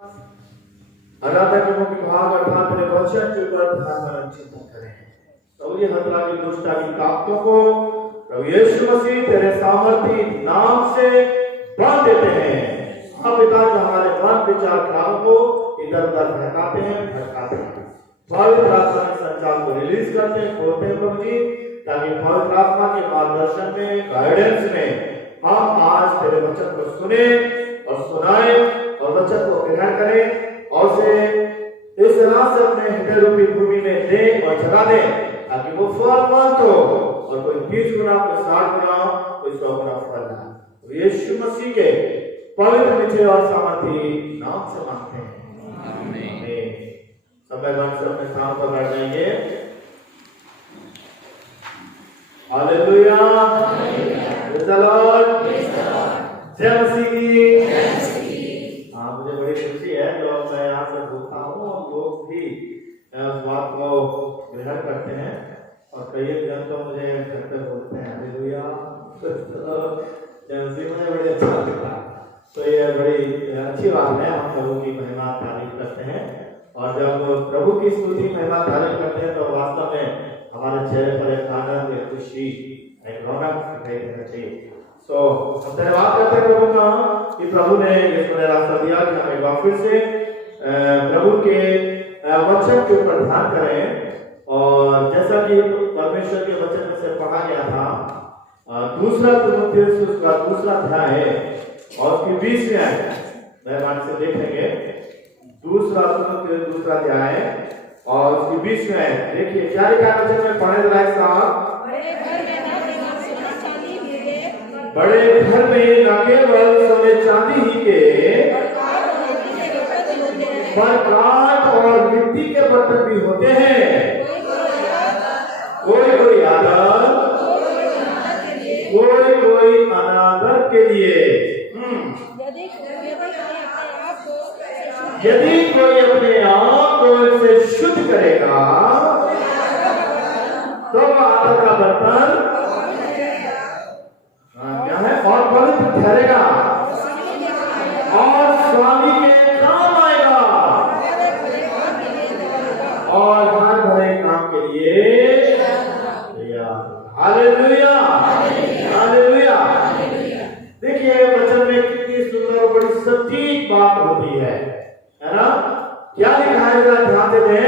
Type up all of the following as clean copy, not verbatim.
आराधना के मुख्य भाग अर्थात मेरे वचन के ऊपर ध्यान मनन चिंतन करें। प्रभु जी हत्या की दुष्ट की ताकतों को प्रभु यीशु मसीह तेरे सामर्थी नाम से बांध देते हैं। हम पिता जो हमारे मन विचार ख्यालों को इधर उधर भटकाते हैं पवित्र आत्मा के संचार को रिलीज करते हैं, खोलते हैं प्रभु जी, ताकि पवित्र आत्मा के मार्गदर्शन में, गाइडेंस में हम आज तेरे वचन को सुने और सुनाए और वचन को ग्रहण करें और उसे इस तरह से अपने हृदय रूपी भूमि में दे और जगा दे ताकि वो फलवंत हो और कोई 20 गुना, कोई 60 गुना, कोई 100 गुना फल दे। यीशु मसीह के पवित्र मीठे और सामर्थी नाम से मांगते हैं, आमीन। समय वन से अपने स्थान पर बैठ जाएंगे। हालेलुया, प्रेज़ द लॉर्ड, जय मसीह की। हाँ, मुझे बड़ी खुशी है जो मैं यहाँ से बोलता हूँ और लोग भी उस बात को ग्रहण करते हैं और कई जन तो मुझे घर पे बोलते हैं हालेलुया, जय मसीह। मुझे बड़ी अच्छा लगता है, तो ये बड़ी अच्छी बात है। हम प्रभु की महिमा तारीफ करते हैं और जब प्रभु की स्तुति महिमा तारीफ करते हैं तो वास्तव में हमारे चेहरे पर एक आनंद, एक खुशी, एक रौनक दिखाई देना चाहिए। हम धन्यवाद करते हैं प्रभु का कि प्रभु ने इस रास्ता दिया कि हम एक बार फिर से प्रभु के वचन के ऊपर ध्यान करें। और जैसा कि परमेश्वर के वचन में से पढ़ा गया था, दूसरा तीमुथियुस उसका दूसरा अध्याय है और उसकी 20वीं आयत मेहरबानी से देखेंगे। दूसरा तीमुथियुस दूसरा अध्याय और उसकी 20वीं आयत देखिए क्या लिखा है वचन में, पढ़े जरा साहब। बड़े घर में न केवल सोने चांदी ही के पर काठ और मिट्टी के बर्तन भी होते हैं। कोई आदर, कोई अनादर के लिए। यदि कोई अपने आप को इनसे शुद्ध करेगा तो आदर का बर्तन क्या है और पवित्र ठहरेगा और स्वामी के काम आएगा और हर भले काम के लिए। Hallelujah, hallelujah. देखिए वचन में कितनी सुंदर और बड़ी सटीक बात होती है ना। क्या लिखा है जरा ध्यान से दें।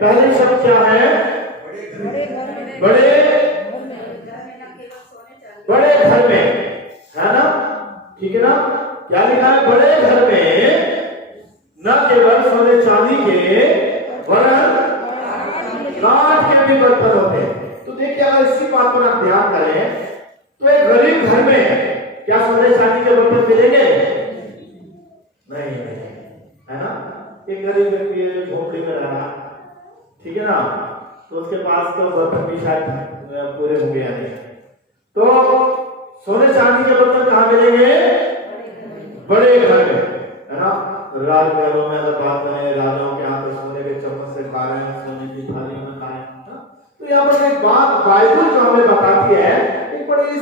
पहले शब्द क्या है? बड़े घर में, है ना, ठीक है ना। क्या लिखा है? बड़े घर में न केवल सोने चांदी के वरन काठ के भी बर्तन होते हैं। तो देखिए अगर इसी बात पर आप ध्यान करें तो एक गरीब घर में क्या सोने चांदी के बर्तन मिलेंगे? नहीं, है ना। एक गरीब व्यक्ति झोपड़ी में रहा, ठीक है ना, तो उसके पास तो बर्तन भी शायद पूरे हो गए नहीं। तो सोने चांदी के बर्तन कहाँ मिलेंगे? बड़े घर में, है ना। राजमहलों में अगर बात करें, राजाओं के यहाँ पे सोने के चम्मच से खा रहे हैं, सोने की थाली में खा रहे हैं। तो यहाँ पर एक बात बाइबल जो हमें बताती है, एक बड़ी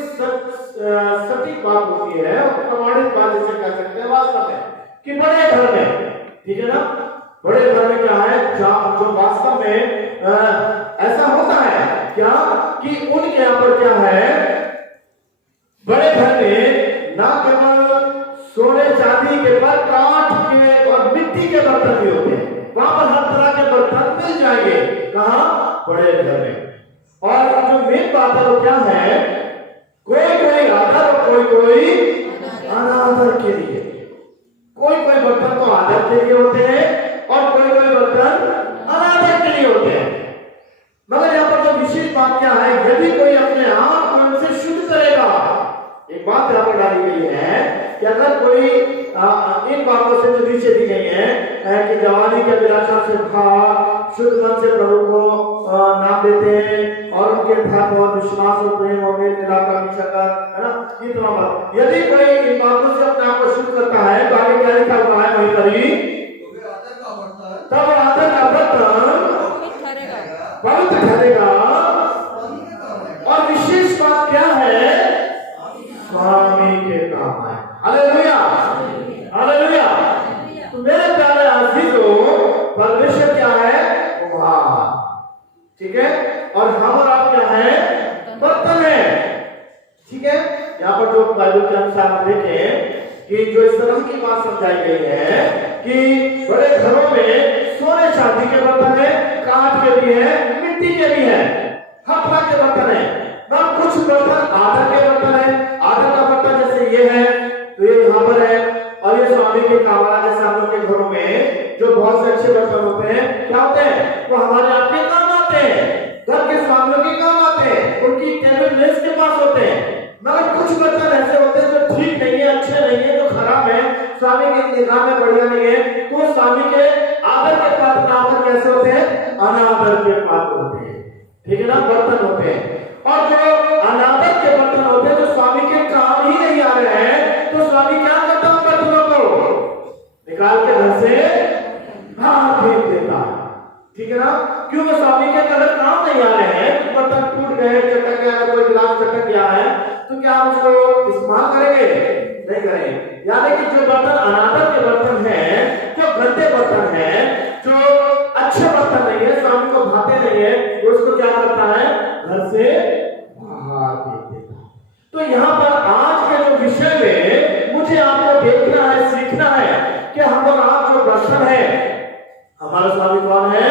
सटीक बात होती है और प्रमाणित बात जैसे कह सकते हैं वास्तव में कि बड़े घर में, ठीक है ना, बड़े घर में क्या है जो वास्तव में ऐसा होता है क्या कि उनके यहाँ पर क्या है, बड़े घर में ना केवल सोने चांदी के पर काठ के और मिट्टी के बर्तन भी होते हैं। वहां पर हर तरह के बर्तन मिल जाएंगे। कहाँ? बड़े घर में। और जो मेन बात है वो क्या है? कोई आदर और कोई अनादर के लिए। कोई बर्तन तो आदर के लिए होते हैं और कोई बर्तन अनादर के लिए होते हैं। मगर यहाँ पर जो विशेष बात क्या है, यदि कोई अपने आप को इनसे शुद्ध करेगा, एक बात यहाँ पर डाली गई है कि अगर कोई इन बातों से जो नीचे दी गई है कि जवानी के अभिलाषा से भाग, शुद्ध मन से प्रभु को नाम देते हैं और उनके धर्म और विश्वास और प्रेम और मेल मिलाप का पीछा कर, है ना, ये तमाम बात। यदि कोई इन बातों से अपने आप को शुद्ध करता है तो आगे क्या लिखा हुआ है वहीं पर ही, तब आदर का बर्तन पवित्र ठहरेगा। और विशेष बात क्या है? स्वामी के काम है। Hallelujah, hallelujah. तो मेरे प्यारे कि जो इस तरह की बात समझाई गई है कि बड़े घरों में सोने चांदी के बर्तन है, कांच के भी है, मिट्टी के भी है, हर तरह के बर्तन है। और कुछ बर्तन आदर के बर्तन है। आदर का बर्तन जैसे ये है, तो ये यहाँ पर है, और ये स्वामी के कावड़ा जैसे हम लोग के घरों में जो बहुत से अच्छे बर्तन होते हैं, क्या होते हैं, वो हमारे आपके काम आते हैं, घर के स्वामियों के काम आते हैं, उनकी टेबल मेज के पास होते हैं। मगर कुछ बर्तन ऐसे होते हैं जो ठीक नहीं है, अच्छे नहीं है, जो खराब है, स्वामी की निगाह में बढ़िया नहीं है, तो स्वामी के आदर के पात्र ना पर कैसे होते हैं, अनादर के पात्र होते हैं। ठीक है ना, बर्तन होते हैं। और जो अनादर के बर्तन होते हैं, जो स्वामी के काम ही नहीं आ रहे हैं, तो स्वामी क्या करता है, बर्तनों को निकाल के घर से बाहर फेंक देता है। ठीक है ना, क्योंकि स्वामी के अगर काम नहीं आ रहे हैं, बर्तन टूट गए, चटक गया, कोई गिलास चटक गया है, तो क्या हम उसको इस्तेमाल करेंगे, नहीं करेंगे। यानी कि जो बर्तन अनादर के बर्तन हैं, जो गंदे बर्तन हैं, जो अच्छे बर्तन नहीं है, स्वामी को भाते नहीं है, वो उसको क्या करता है, घर से बाहर फेंक देता है। तो यहाँ पर आज के जो विषय में मुझे आपको देखना है, सीखना है कि हम और आप जो बर्तन है, हमारा स्वामी कौन है,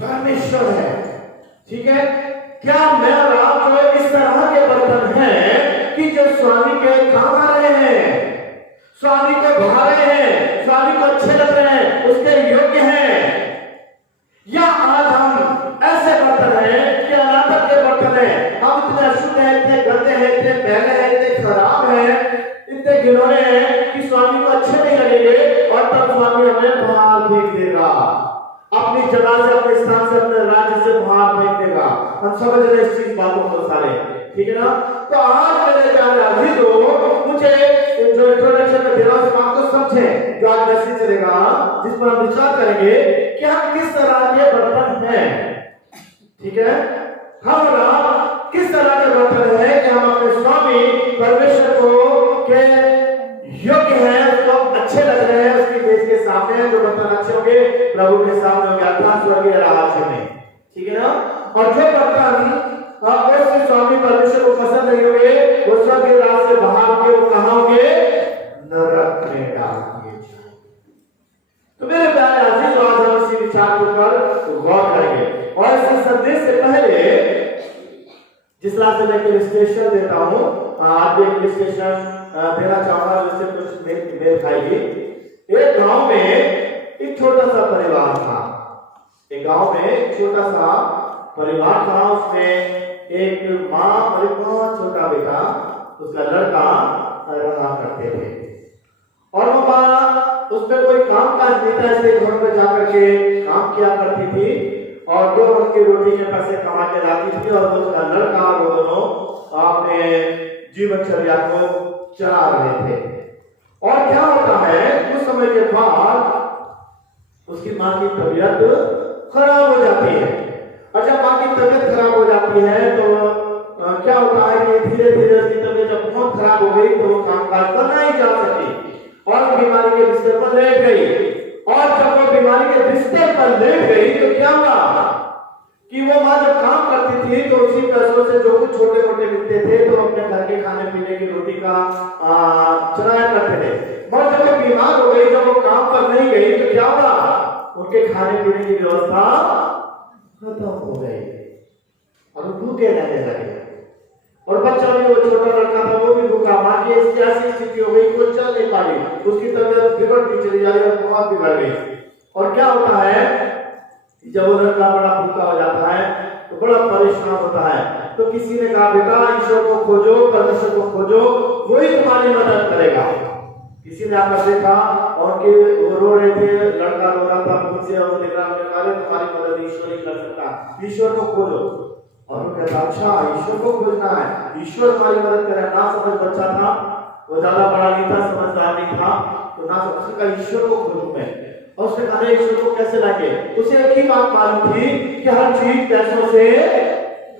परमेश्वर है। ठीक है, क्या मैं और आप जो इस तरह के बर्तन हैं कि जो स्वामी के काम आ रहे हैं, स्वामी को भा रहे हैं, स्वामी को अच्छे लग रहे हैं, उसके योग्य हैं, या आज हम ऐसे बर्तन हैं कि अनादर के बर्तन हैं, हम इतने अशुद्ध हैं, इतने गंदे हैं, इतने मैले हैं, इतने खराब हैं, इतने घिनौने हैं कि स्वामी को अच्छे नहीं लगेंगे, और तब स्वामी हमें बाहर फेंक देगा, अपनी जगह से, अपने स्थान से, अपने राज्य से बाहर फेंक देगा। हम समझ रहे इस चीज बातों को सारे, ठीक है ना। तो आज मेरे प्यारे अजीजों, मुझे जो इंट्रोडक्शन में दे रहा हूं, इस बात को समझें, जो आज मैसेज चलेगा, जिस पर हम विचार करेंगे कि हम किस तरह के बर्तन हैं। ठीक है, हम और आप किस तरह के बर्तन हैं कि हम अपने स्वामी परमेश्वर को के योग्य हैं, उसको अच्छे लग रहे हैं, उसकी देश के सामने जो बर्तन अच्छे होंगे, प्रभु के सामने होंगे, अर्थात स्वर्गीय राज्य में। ठीक है ना, और जो बर्तन उस स्वामी परमेश्वर को पसंद नहीं होंगे, वो स्वर्गीय राज्य से बाहर होंगे, वो कहां होंगे, नरक में डाल दिए जाएंगे। तो मेरे प्यारे अजीज, आज हम इसी विचार के ऊपर गौर करेंगे। और इस संदेश से पहले जिस तरह से मैं इलस्ट्रेशन देता हूं, आज भी एक इलस्ट्रेशन देना चाहूंगा जिससे कुछ मेल खाएगी। एक गांव में एक छोटा सा परिवार था। एक गांव में एक छोटा सा परिवार था, उसमें एक माँ और एक बहुत छोटा बेटा, उसका लड़का रहा करते थे। और वो माँ उसमें कोई काम काज नहीं था, इसलिए घर में जाकर के काम किया करती थी, और 2 वक्त की रोटी के पैसे कमा के लाती थी, और उसका लड़का वो दोनों अपने जीवनचर्या को चला रहे थे। और क्या होता है, कुछ समय के बाद उसकी माँ की तबीयत खराब हो जाती है। और जब माँ की तबीयत खराब हो जाती है तो क्या होता है कि धीरे धीरे उसकी तबीयत जब बहुत खराब हो गई तो वो काम काज कर नहीं जा सकी और बीमारी के बिस्तर पर लेट गई। और जब वो बीमारी के बिस्तर पर लेट गई तो क्या हुआ कि वो माँ जब काम करती थी तो उसी पैसों से जो कुछ छोटे मोटे मिलते थे तो अपने घर के खाने पीने की रोटी का चलाया करते थे। मगर जब वो बीमार हो गई, जब वो काम पर नहीं गई तो क्या हुआ, उनके खाने पीने की व्यवस्था खत्म हो गई और भूखे रहने लगे। और बच्चा भी, वो छोटा लड़का था, वो भी भूखा। माँ की ऐसी स्थिति हो गई, वो चल नहीं पा रही, उसकी तबीयत बिगड़ती चली जा रही और बहुत बिगड़ गई। और क्या होता है, जब वो लड़का बड़ा भूखा हो जाता है तो बड़ा परेशान होता है। तो किसी ने कहा, बेटा ईश्वर को खोजो, परमेश्वर को खोजो, वही तुम्हारी मदद करेगा। किसी ने आकर देखा और उनके वो रो रहे थे, लड़का रो रहा था मुझसे, और तुम्हारी मदद ईश्वर ही कर सकता, ईश्वर को खोजो। और वो कहता, अच्छा ईश्वर को खोजना है, ईश्वर तुम्हारी मदद करे। ना समझ बच्चा था, वो ज्यादा बड़ा नहीं था, समझदार नहीं था, तो ना समझ का ईश्वर को खोजूं मैं। और उसने कहा, ईश्वर को कैसे लागे? उसे एक ही बात मालूम थी कि हर चीज पैसों से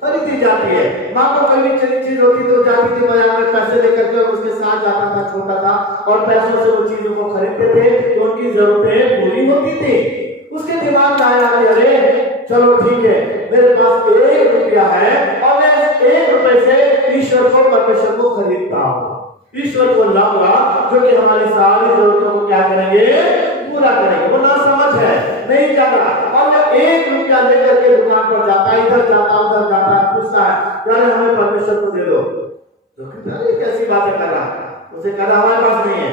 खरीदी जाती है। माँ को कोई भी चीज होती तो जाती थी बाजार में, पैसे लेकर के उसके साथ जाता था, छोटा था, और पैसों से वो चीजों को खरीदते थे तो उनकी जरूरतें पूरी होती थी। उसके दिमाग में आया कि अरे चलो ठीक है, मेरे पास 1 रुपया है और मैं 1 रुपए से ईश्वर को, परमेश्वर को खरीदता हूँ। ईश्वर को लाऊंगा जो कि हमारी सारी जरूरतों को क्या करेंगे, पूरा करेंगे। वो ना समझ है, नहीं जाता, और जब 1 रुपया लेकर के दुकान पर जाता है, इधर जाता उधर जाता है, पूछता है यार हमें परमेश्वर को दे दो, तो कहता है कैसी बातें कर रहा है, उसे कह रहा हमारे पास नहीं है।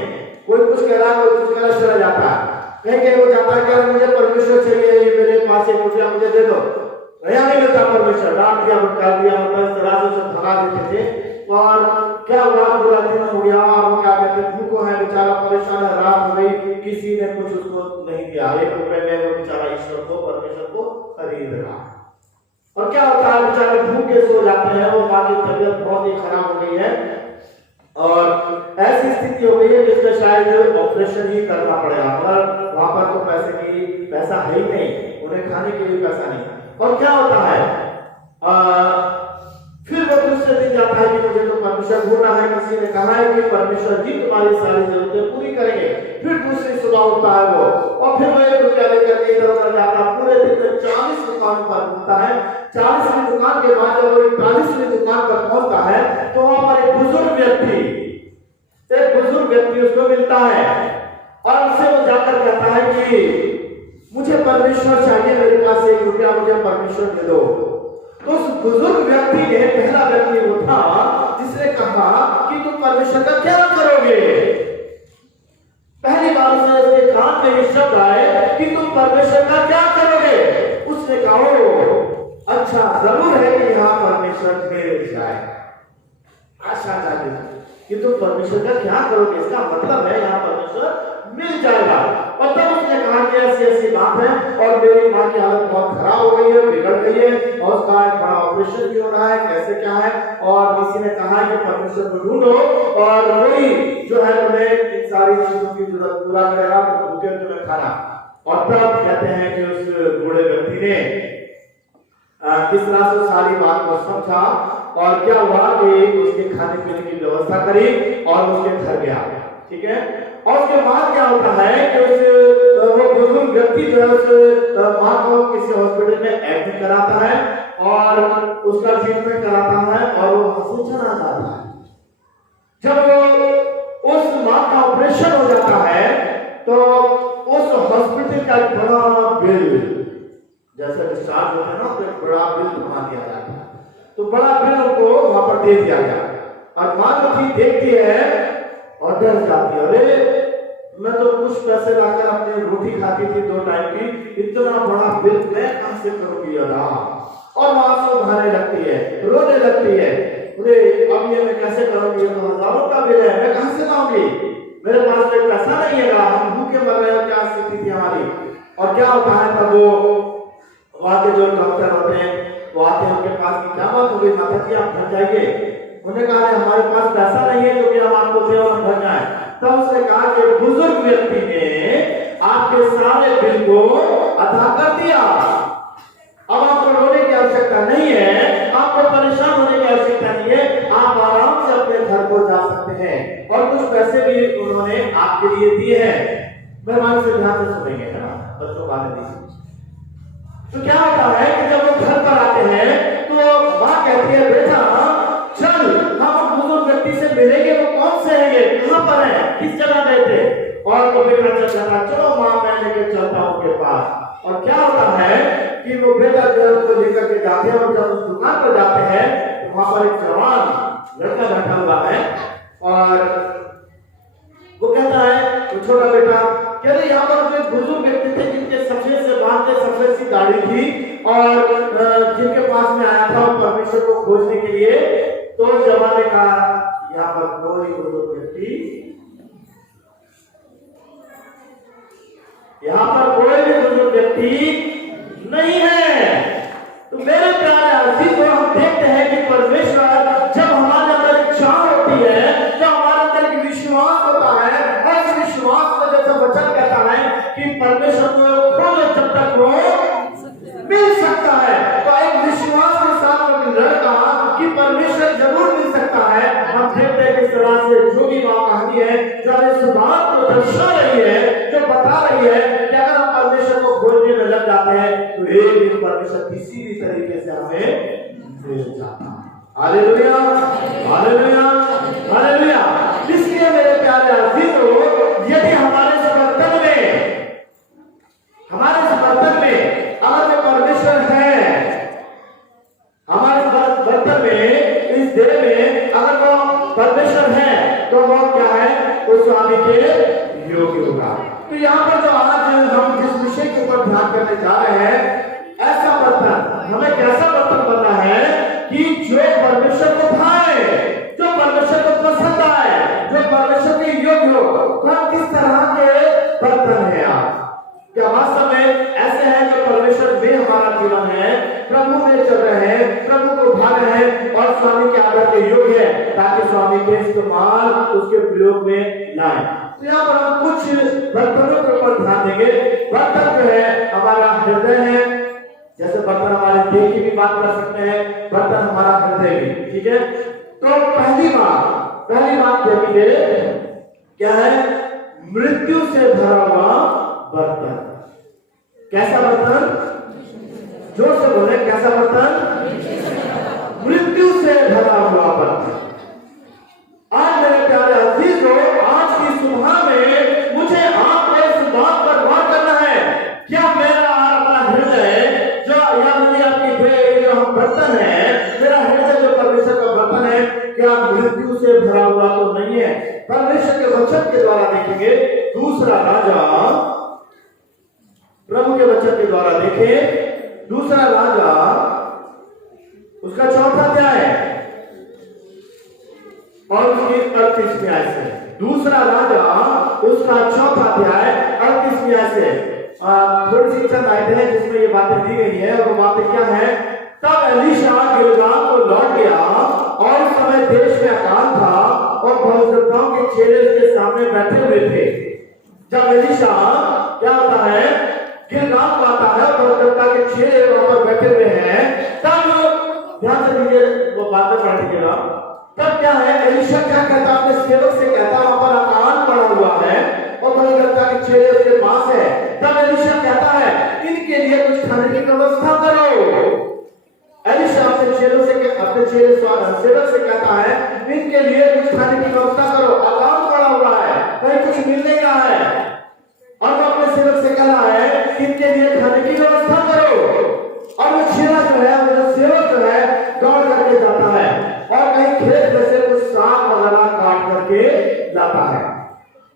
कोई कुछ कह रहा है, कोई कुछ कह रहा, चला जाता है, कहीं वो जाता है कि मुझे परमेश्वर चाहिए, ये मेरे पास 1 रुपया मुझे दे दो, नया नहीं मिलता परमेश्वर, डांट दिया, कर दिया, मतलब इस तरह से भगा देते थे। और क्या हुआ, पूरा दिन हो गया, और क्या कहते हैं भूखो है बेचारा, परेशान है, रात हो गई, किसी ने कुछ उसको नहीं दिया, 1 रुपए में वो बेचारा ईश्वर को, परमेश्वर को खरीद रहा। और क्या होता है, बेचारे भूखे सो जाते हैं, वो माँ की तबीयत बहुत ही खराब हो गई है और ऐसी स्थिति हो गई है जिसका शायद ऑपरेशन ही करना पड़ेगा, मगर वहां पर तो पैसा है ही नहीं, उन्हें खाने के लिए पैसा नहीं। और क्या होता है, फिर वो दूसरे दिन जाता है कि मुझे तो परमेश्वर ढूंढना है, किसी ने कहा है कि परमेश्वर जी तुम्हारी सारी जरूरतें पूरी करेंगे। फिर दूसरी सुबह उठता है वो, और फिर वो 1 रुपया लेकर के इधर उधर जाता है, पूरे दिन में 40 दुकान पर घूमता है। 40वीं दुकान के बाद जब वो 41वीं दुकान पर पहुंचता है तो वहां पर एक बुजुर्ग व्यक्ति उसको मिलता है, और उससे वो जाकर कहता है कि मुझे परमेश्वर चाहिए, मेरे पास 1 रुपया, मुझे परमेश्वर दे दो। तो उस बुजुर्ग व्यक्ति ने, पहला व्यक्ति वो था जिसने कहा कि तुम परमेश्वर का क्या करोगे। पहली बार उसके कान में ये शब्द आए कि तुम परमेश्वर का क्या करोगे। उसने कहा अच्छा जरूर है कि यहाँ परमेश्वर मिल जाए, आशा जागी कि तुम परमेश्वर का क्या करोगे, इसका मतलब है यहाँ परमेश्वर मिल जाएगा। और तब उसने कहा कि ऐसी बात है, और मेरी माँ की हालत बहुत खराब हो गई है, बिगड़ गई है, और उसका एक बड़ा ऑपरेशन भी हो रहा है, कैसे क्या है, और किसी ने कहा कि परमेश्वर को ढूंढो और वही जो है तुम्हें इन सारी चीजों की जरूरत पूरा करेगा, भूखे तुम्हें खाना। और तब कहते हैं कि उस बूढ़े व्यक्ति ने किस तरह से सारी बात को समझा, और क्या हुआ कि उसके खाने पीने की व्यवस्था करी और उसके घर गया, ठीक है। और उसके बाद क्या होता है कि वो बुजुर्ग व्यक्ति जो है उस माँ को किसी हॉस्पिटल में एडमिट कराता है और उसका ट्रीटमेंट कराता है, और वो हंसी चला जाता है। जब उस माँ का ऑपरेशन हो जाता है तो उस हॉस्पिटल का एक बड़ा बिल, जैसे डिस्चार्ज होता है ना, तो एक बड़ा बिल बना दिया जाता है, तो बड़ा बिल उनको वहां पर दे दिया गया। और माँ जो थी देखती है और डर जाती है, अरे मैं तो कुछ पैसे लाकर अपनी रोटी खाती थी 2 टाइम की, इतना बड़ा बिल मैं कहां से करूंगी यार। और माँ से भाने लगती है, रोने लगती है, अरे अब ये मैं कैसे करूंगी, ये तो हजारों का बिल है, मैं कहां से लाऊंगी, मेरे पास तो पैसा नहीं है, हम भूखे मर रहे हैं, क्या स्थिति थी हमारी। और क्या होता है तब वो वहां के जो डॉक्टर होते हैं वो आते हैं उनके पास की क्या बात हो गई माता जी आप घर जाइए। उन्होंने कहा हमारे पास पैसा नहीं है जो कि हम आपको दे और हम घर जाए। तब उसने कहा कि बुजुर्ग व्यक्ति ने आपके सारे बिल को अदा कर दिया, अब आपको रोने की आवश्यकता नहीं है, आपको परेशान होने की आवश्यकता नहीं है, आप आराम से अपने घर को जा सकते हैं। और कुछ पैसे भी उन्होंने आपके लिए दिए हैं। मेहरबानी से ध्यान से सुनेंगे, है ना बच्चों, बातें दीजिए। तो क्या होता है कि जब वो घर पर आते हैं तो माँ कहती है बेटा चल हम बुजुर्ग व्यक्ति से मिलेंगे, वो कौन से है, ये कहाँ पर है, किस जगह गए थे। और वो बेटा चल जाता, चलो माँ मैं लेकर चलता हूँ उनके पास। और क्या होता है कि वो बेटा जो है उसको लेकर के जाते हैं, और जब उस दुकान पर जाते हैं तो वहां पर एक जवान लड़का बैठा हुआ है, और वो कहता है तो छोटा बेटा कह रहे यहाँ पर एक बुजुर्ग व्यक्ति थे जिनके सफेद से बाल थे, सफेद सी दाढ़ी थी, और जिनके पास में आया था परमेश्वर को खोजने के लिए। तो जवान ने कहा यहाँ पर कोई बुजुर्ग व्यक्ति, यहाँ पर कोई भी बुजुर्ग व्यक्ति नहीं है। तो मेरे प्यारे आदमी को हम देखते हैं कि परमेश्वर जब हमारे अंदर एक चाह होती है, जब हमारे अंदर एक विश्वास होता है, और इस विश्वास में जैसे वचन कहता है कि परमेश्वर को खोलो जब तक वो मिल सकता है, तो एक विश्वास के साथ लड़का कि परमेश्वर जरूर मिल सकता है। हम देखते हैं किस तरह से जो भी माँ कहानी है जो इस बात को दर्शा रही है, जो बता रही है कि अगर हम परमेश्वर को खोजने में लग जाते हैं तो एक दिन परमेश्वर किसी भी तरीके से हमें मिल जाता है। Hallelujah, hallelujah, hallelujah. प्यारे अजीजों, यदि हमारे समर्थन में अगर वो परमेश्वर है, हमारे समर्थन में इस देह में अगर वो परमेश्वर है, तो वो क्या है, उस स्वामी के योग्य होगा। तो यहाँ पर जो आज हम जिस विषय के ऊपर ध्यान करने जा रहे हैं, ऐसा बर्तन, हमें कैसा बर्तन बनना है कि जो परमेश्वर को भाए, जो परमेश्वर को पसंद आए, जो परमेश्वर के योग्य हो। तो हम किस तरह के बर्तन हैं आप? क्या वास्तव में ऐसे हैं जो परमेश्वर में हमारा जीवन है, प्रभु में चल रहे हैं, प्रभु को भा रहे हैं और स्वामी के आदर के योग्य है, ताकि स्वामी के इस्तेमाल उसके प्रयोग में लाए। तो यहाँ पर हम कुछ बर्तनों के ऊपर ध्यान देंगे। बर्तन जो है हमारा हृदय है, जैसे बर्तन हमारे देह की भी बात कर सकते हैं, बर्तन हमारा हृदय भी, ठीक है। तो पहली बात देखिए क्या है, मृत्यु से भरा हुआ बर्तन। कैसा बर्तन? जोर से बोले, कैसा बर्तन? मृत्यु से भरा हुआ बर्तन। आज मेरे प्यारे अजीजों, आज की सुबह में मुझे आपको इस बात पर गौर करना है, क्या मेरा अपना हृदय जो या मेरी आपकी देह जो हम बर्तन है, मेरा हृदय जो परमेश्वर का बर्तन है, क्या मृत्यु से भरा हुआ तो नहीं है? परमेश्वर के वचन के द्वारा देखेंगे, दूसरा राजा, प्रभु के वचन के द्वारा देखें, दूसरा राजा उसका चौथा अध्याय और उसकी 38वीं आयत से, दूसरा राजा उसका चौथा अध्याय 38वीं आयत से थोड़ी सी चंद आयतें हैं जिसमें ये बातें दी गई है। और वो बातें क्या है? तब एलीशा गिलगाल को लौट गया और उस समय देश में अकाल था और भविष्यवक्ताओं के चेले उसके सामने बैठे हुए थे। जब एलीशा क्या होता है, गिलगाल को आता है, भविष्यवक्ता के चेले वहां पर बैठे हुए हैं, तब ध्यान से लीजिए वो बातें पढ़ लीजिएगा। तब क्या है, एलीशा क्या कहता है, अपने सेवक से कहता है, वहां पर अकाल पड़ा हुआ है और भविष्यवक्ता के चेले उसके पास है। तब एलीशा कहता है, इनके लिए कुछ खाने की व्यवस्था करो। एलीशा अपने चेलों से सेवक से कहता है, इनके लिए कुछ खाने की व्यवस्था करो, अकाल पड़ा हुआ है, कहीं कुछ मिल नहीं रहा है। और वो अपने सेवक से कह रहा है कि इनके लिए खाने की व्यवस्था करो। और वो चेला जो है, वो सेवक जो है, दौड़ करके जाता है और कहीं खेत में से कुछ साग वगैरह काट करके लाता है।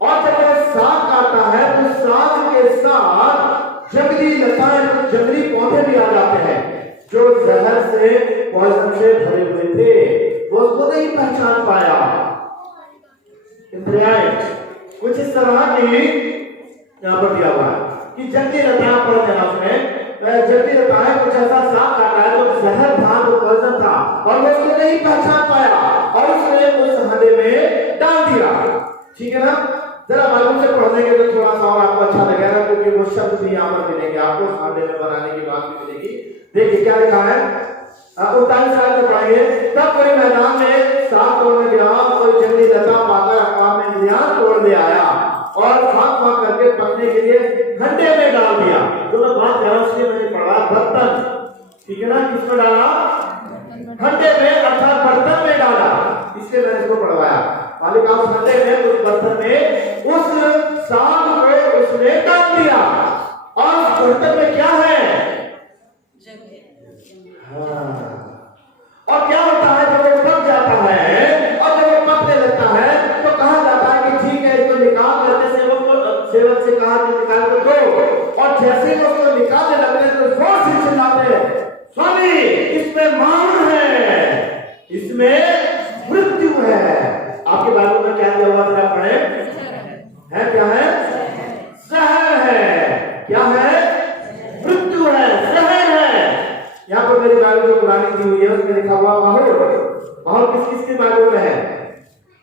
और जब वो साग काटता है तो साग के साथ जंगली लताएं, जंगली पौधे भी आ जाते हैं जो जहर से, पॉइजन से भरे हुए थे। वो उसको नहीं पहचान पाया। कुछ इस तरह की यहाँ पर दिया हुआ है कि जंगली लताएं पड़ जाना, उसमें जंगली लताएं कुछ ऐसा साग काटा है तो जहर था, तो पॉइजन था और वो उसको नहीं पहचान पाया और उसने उस हांडे में डाल दिया। ठीक है ना? जरा बाइबल से पढ़ेंगे तो थोड़ा सा और आपको अच्छा लगेगा, क्योंकि वो शब्द भी यहाँ पर मिलेंगे आपको, हांडे में बनाने की बात भी मिलेगी। देखिए क्या लिखा है, 39 साल में पढ़ेंगे। तब कोई मैदान में साग तोड़ने गया, कोई जंगली लता पाकर अकाल में ध्यान तोड़ ले आया और फाक करके पकने के लिए घंटे में डाल दिया। तो मैं बात कर रहा हूं, उसके मैंने पढ़ा बर्तन, ठीक है ना? किसमें डाला? घंटे में, अर्थात बर्तन में डाला, इसलिए मैंने इसको पढ़वाया। मालिक उस घंटे में, उस बर्तन में उस साग को उसने डाल दिया और उस बर्तन में क्या है? और क्या होता है जब वो पक जाता है और जब वो पकने लगता है तो कहा जाता है कि ठीक है, इसको निकाल करके सेवक से कहा कि निकाल कर दो। और जैसे ही उसको निकालने लगते हैं तो जोर से चिल्लाते हैं, स्वामी इसमें मार है, इसमें मृत्यु है। आपके बाइबल में क्या दिया हुआ जरा पढ़े, है क्या है? जहर है। क्या है? मृत्यु है, जहर है। यहाँ पर मेरी बाइबल जो पुरानी दी हुई है उसमें लिखा हुआ माहौल किस किस की बाइबल में है?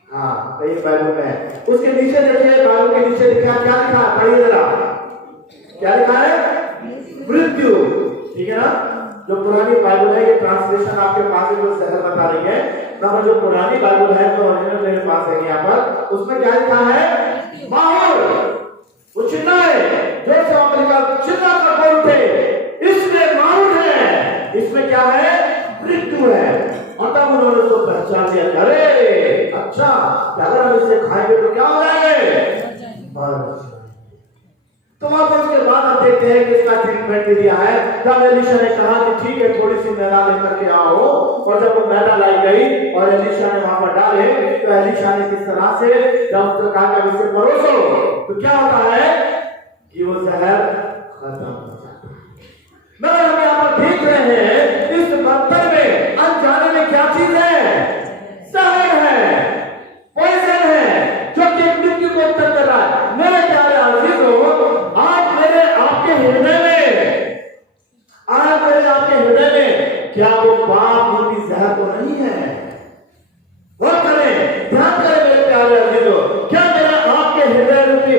हाँ, कई बाइबल में है। उसके नीचे देखिए, बाइबल के नीचे लिखा, क्या लिखा? पढ़िए जरा, क्या लिखा है? मृत्यु। ठीक है ना? जो पुरानी बाइबल है, ये ट्रांसलेशन आपके पास है जो जहर बता रही है, तो जो पुरानी बाइबल है जो ओरिजिनल मेरे पास है यहाँ पर, उसमें क्या लिखा है? माहौल। वो चिल्लाए, जो से अमेरिका चिल्ला कर बोल उठे, इसमें माहौल है, इसमें क्या है? मृत्यु है। और तब उन्होंने उसको पहचान लिया, अरे अच्छा, अगर हम इसे खाएंगे तो क्या हो जाएगा? देखते हैं कि इसका ट्रीटमेंट भी दिया है। जब एलिशा ने कहा कि ठीक है थोड़ी सी मैदा लेकर के आओ, और जब वो मैदा लाई गई और एलिशा ने वहां पर डाले, तो एलिशा ने किस तरह से जब उसको कहा कि इसे परोसो, तो क्या होता है कि वो जहर खत्म हो जाता है। मगर हम यहाँ पर देख रहे हैं इस बर्तन में अनजाने में क्या चीज है, जहर है, पॉइजन है, जो कि मृत्यु को उत्तर कर रहा है। मेरे प्यारे अजीजों, आज मेरे आपके हृदय में, आज मेरे आपके हृदय में क्या वो पाप रूपी जहर तो नहीं है? और करें, ध्यान करें मेरे प्यारे अजीजों, क्या मेरा आपके हृदय रूपी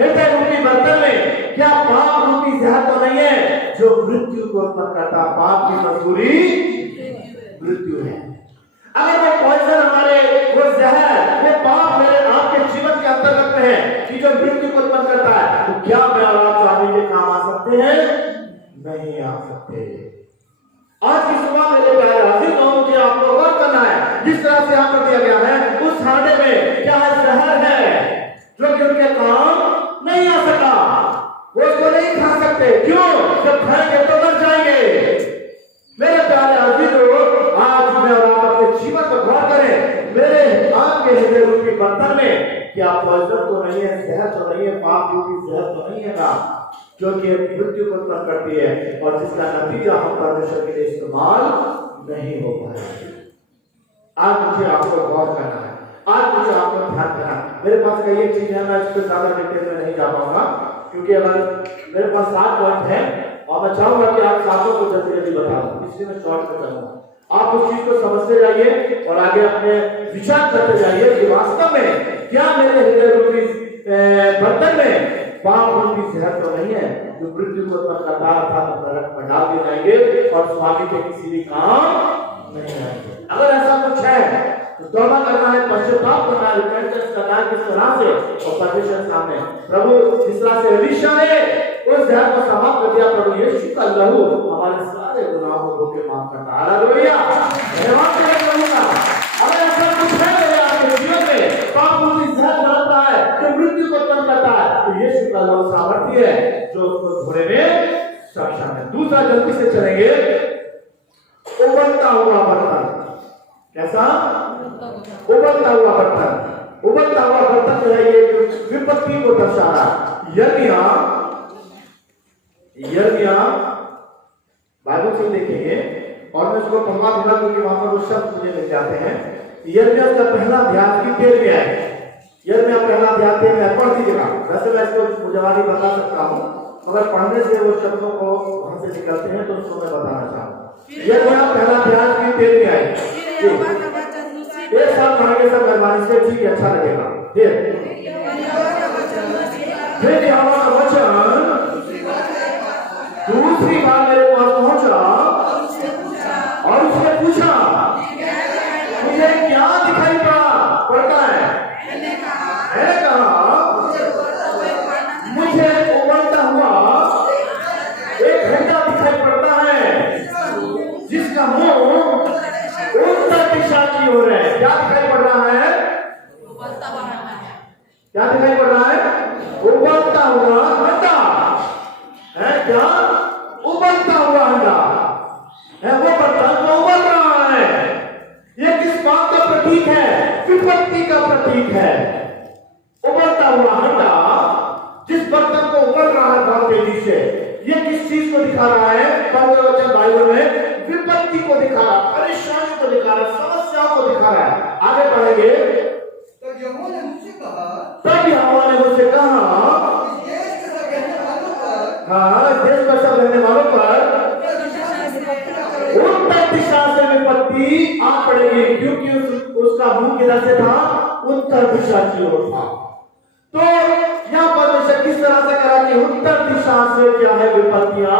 हृदय रूपी बर्तन में क्या पाप रूपी जहर तो नहीं है जो मृत्यु को उत्पन्न करता? पाप की मजबूरी मृत्यु है। अगर वो पॉइजन हमारे, वो जहर, वो पाप मेरे आपके जीवन के अंतर्गत में है कि जो मृत्यु को उत्पन्न करता है, तो क्या मैं और आप चाहने के काम आ सकते हैं? नहीं आ सकते। आज की सुबह मेरे प्यारे अजीजों, मुझे आपको गौर करना है, जिस तरह से यहाँ पर दिया गया है, उस खाने में क्या जहर है जो कि उनके काम नहीं आ सका। वो इसको नहीं खा सकते। क्यों? जब खाएंगे तो मर जाएंगे। मेरे प्यारे अजीजों, आज मैं और आप अपने जीवन को गौर करें, मेरे आपके हृदय रूपी बर्तन में क्या पॉइजन तो नहीं है, जहर तो नहीं है, पाप रूपी जहर तो नहीं है ना, जो कि मृत्यु को उत्पन्न करती है और जिसका नतीजा हम परमेश्वर के लिए इस्तेमाल नहीं हो पाए। आज मुझे आपको गौर करना है, आज मुझे आपको ध्यान करना है। मेरे पास कई एक चीज है, मैं इस पर ज्यादा डिटेल में नहीं जा पाऊंगा, क्योंकि अगर मेरे पास 7 पॉइंट है और मैं चाहूंगा कि आप 7 को जल्दी जल्दी बता दो, इसलिए मैं शॉर्ट में करूंगा। आप उस चीज को समझते जाइए और आगे अपने विचार करते जाइए कि वास्तव में क्या मेरे हृदय रूपी बर्तन में पाप रूपी जहर तो नहीं है जो मृत्यु को उत्पन्न करता था, तो नरक में डाल दिए जाएंगे और स्वामी के किसी भी काम नहीं आएंगे। अगर ऐसा कुछ है तो तौबा करना है, पश्चाताप करना है, रिपेंटेंस करना है, किस तरह से, और परमेश्वर सामने प्रभु जिस तरह से एलीशा ने उस जहर को समाप्त कर दिया, प्रभु यीशु का लहू हमारे सारे गुनाहों को धोके माफ करता है। हालेलुया, धन्यवाद प्रभु का। अगर ऐसा कुछ है मेरे आपके जीवन में, पाप रूपी जहर बनता है जो मृत्यु को उत्पन्न करता है, तो यीशु का लहू सामर्थ्य है जो उसको धोने में सक्षम है। दूसरा, जल्दी से चलेंगे, उबलता हुआ बर्तन। कैसा? उबलता हुआ बर्तन। उबलता हुआ बर्तन जो है ये विपत्ति को दर्शा रहा है। यर्मिया बाइबल से देखेंगे और मैं इसको पढ़वा दूंगा क्योंकि वहां पर वो शब्द मुझे मिल जाते हैं। यर्मिया का पहला अध्याय की 13वीं आयत। यर्मिया पहला अध्याय 13वीं आयत पढ़ दीजिएगा। वैसे मैं इसको जवानी बता सकता हूँ, मगर पढ़ने से वो शब्दों को वहां से निकलते हैं तो उसको मैं बताना चाहूँगा। यर्मिया पहला अध्याय की 13वीं आयत। एक साथ पढ़ेंगे सब मेहरबानी से, ठीक है, अच्छा लगेगा। फिर यहोवा का वचन दूसरी बार मेरे पास पहुंचा और उसने पूछा, मुझे क्या दिखाई पड़ता है? मैंने कहा मुझे उबलता हुआ एक घंटा दिखाई पड़ता है जिसका मुंह उत्तर दिशा की ओर है। क्या दिखाई पड़ रहा है? क्या दिखाई पड़ रहा है? उबलता हुआ अंडा है। क्या? उबलता हुआ अंडा है। वो बर्तन तो उबल रहा है। ये किस बात का प्रतीक है? विपत्ति का प्रतीक है। उबलता हुआ अंडा जिस बर्तन को उबल रहा है बहुत तेजी से, ये किस चीज को दिखा रहा है? पवित्र वचन बाइबल में विपत्ति को दिखा रहा है, परेशानी को दिखा रहा है, समस्याओं को दिखा रहा है। आगे बढ़ेंगे। तब यहोवा ने मुझसे कहा, हाँ, देश पर सब रहने वालों पर उत्तर दिशा से विपत्ति आ पड़ेगी, क्योंकि उसका मुंह किधर से था? उत्तर दिशा की ओर था। तो यहाँ पर किस तरह से कहा कि उत्तर दिशा से क्या है? विपत्तियां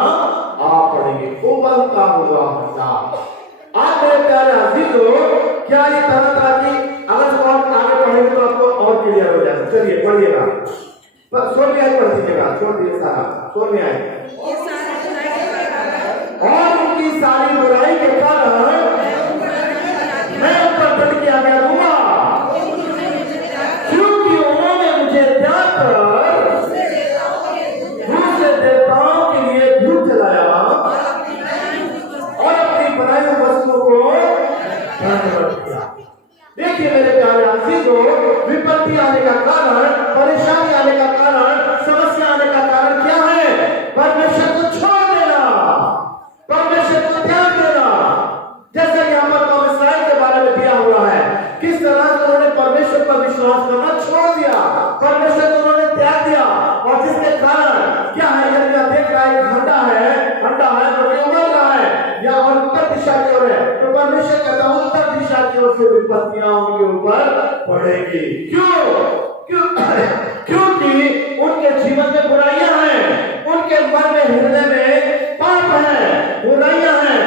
आ पड़ेंगे। उबलता हुआ अंडा। आज मेरे प्यारे अजीजों, क्या ये तरह तरह की, अगर और आगे पढ़ेंगे तो आपको और क्लियर हो जाएगा। चलिए पढ़िएगा, बस 16वीं आयत पढ़ दीजिएगा। छोड़ दिए सारा 16वीं आयत। और उनकी सारी बुराई के कारण मैं उन पर दंड किया गया दूंगा, क्योंकि उन्होंने मुझे त्याग कर दूसरे अंडा है जो कि उबल रहा है या और उत्तर दिशा की ओर है, तो परमेश्वर कहता है उत्तर दिशा की ओर से विपत्तियां उनके ऊपर पड़ेगी। क्योंकि उनके जीवन में बुराइयां हैं, उनके मन में हृदय में पाप है, बुराइयां हैं,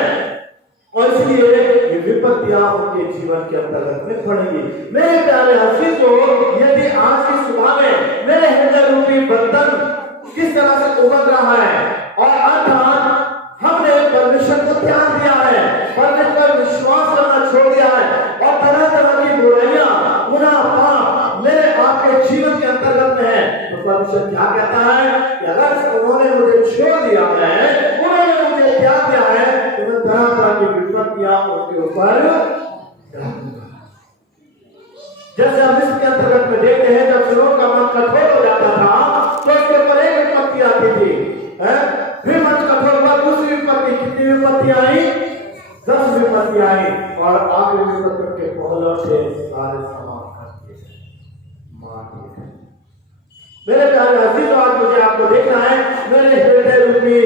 और इसलिए ये विपत्तियां उनके जीवन के अंतर्गत में पड़ेगी। मेरे प्यारे अजीजों, यदि आज की सुबह में मेरे हृदय रूपी बर्तन किस तरह से उबल रहा है और अर्थात हमने परमेश्वर को त्याग दिया है, परमेश्वर पर विश्वास करना छोड़ दिया है और तरह तरह की बुराइयां, गुनाह, पाप मेरे आपके जीवन के अंतर्गत में है, तो परमेश्वर क्या कहता है कि अगर उन्होंने मुझे छोड़ दिया है, उन्होंने मुझे त्याग दिया है, तो मैं तरह तरह की विपत्तियां उनके ऊपर डालूंगा। जैसे हम इसके अंतर्गत में देखते हैं, जब फिरौन का मन कठोर हो जाता था तो उसके ऊपर एक विपत्ति आती थी, फिर मन कठोर हुआ, दूसरी विपत्ति, कितनी विपत्ति आई? 10 विपत्ति आई और आखिरी विपत्ति के पहले से सारे समाप्त कर दिए, मार दिए। मेरे प्यारे अजीजों, आज मुझे आपको देखना है मेरे हृदय रूपी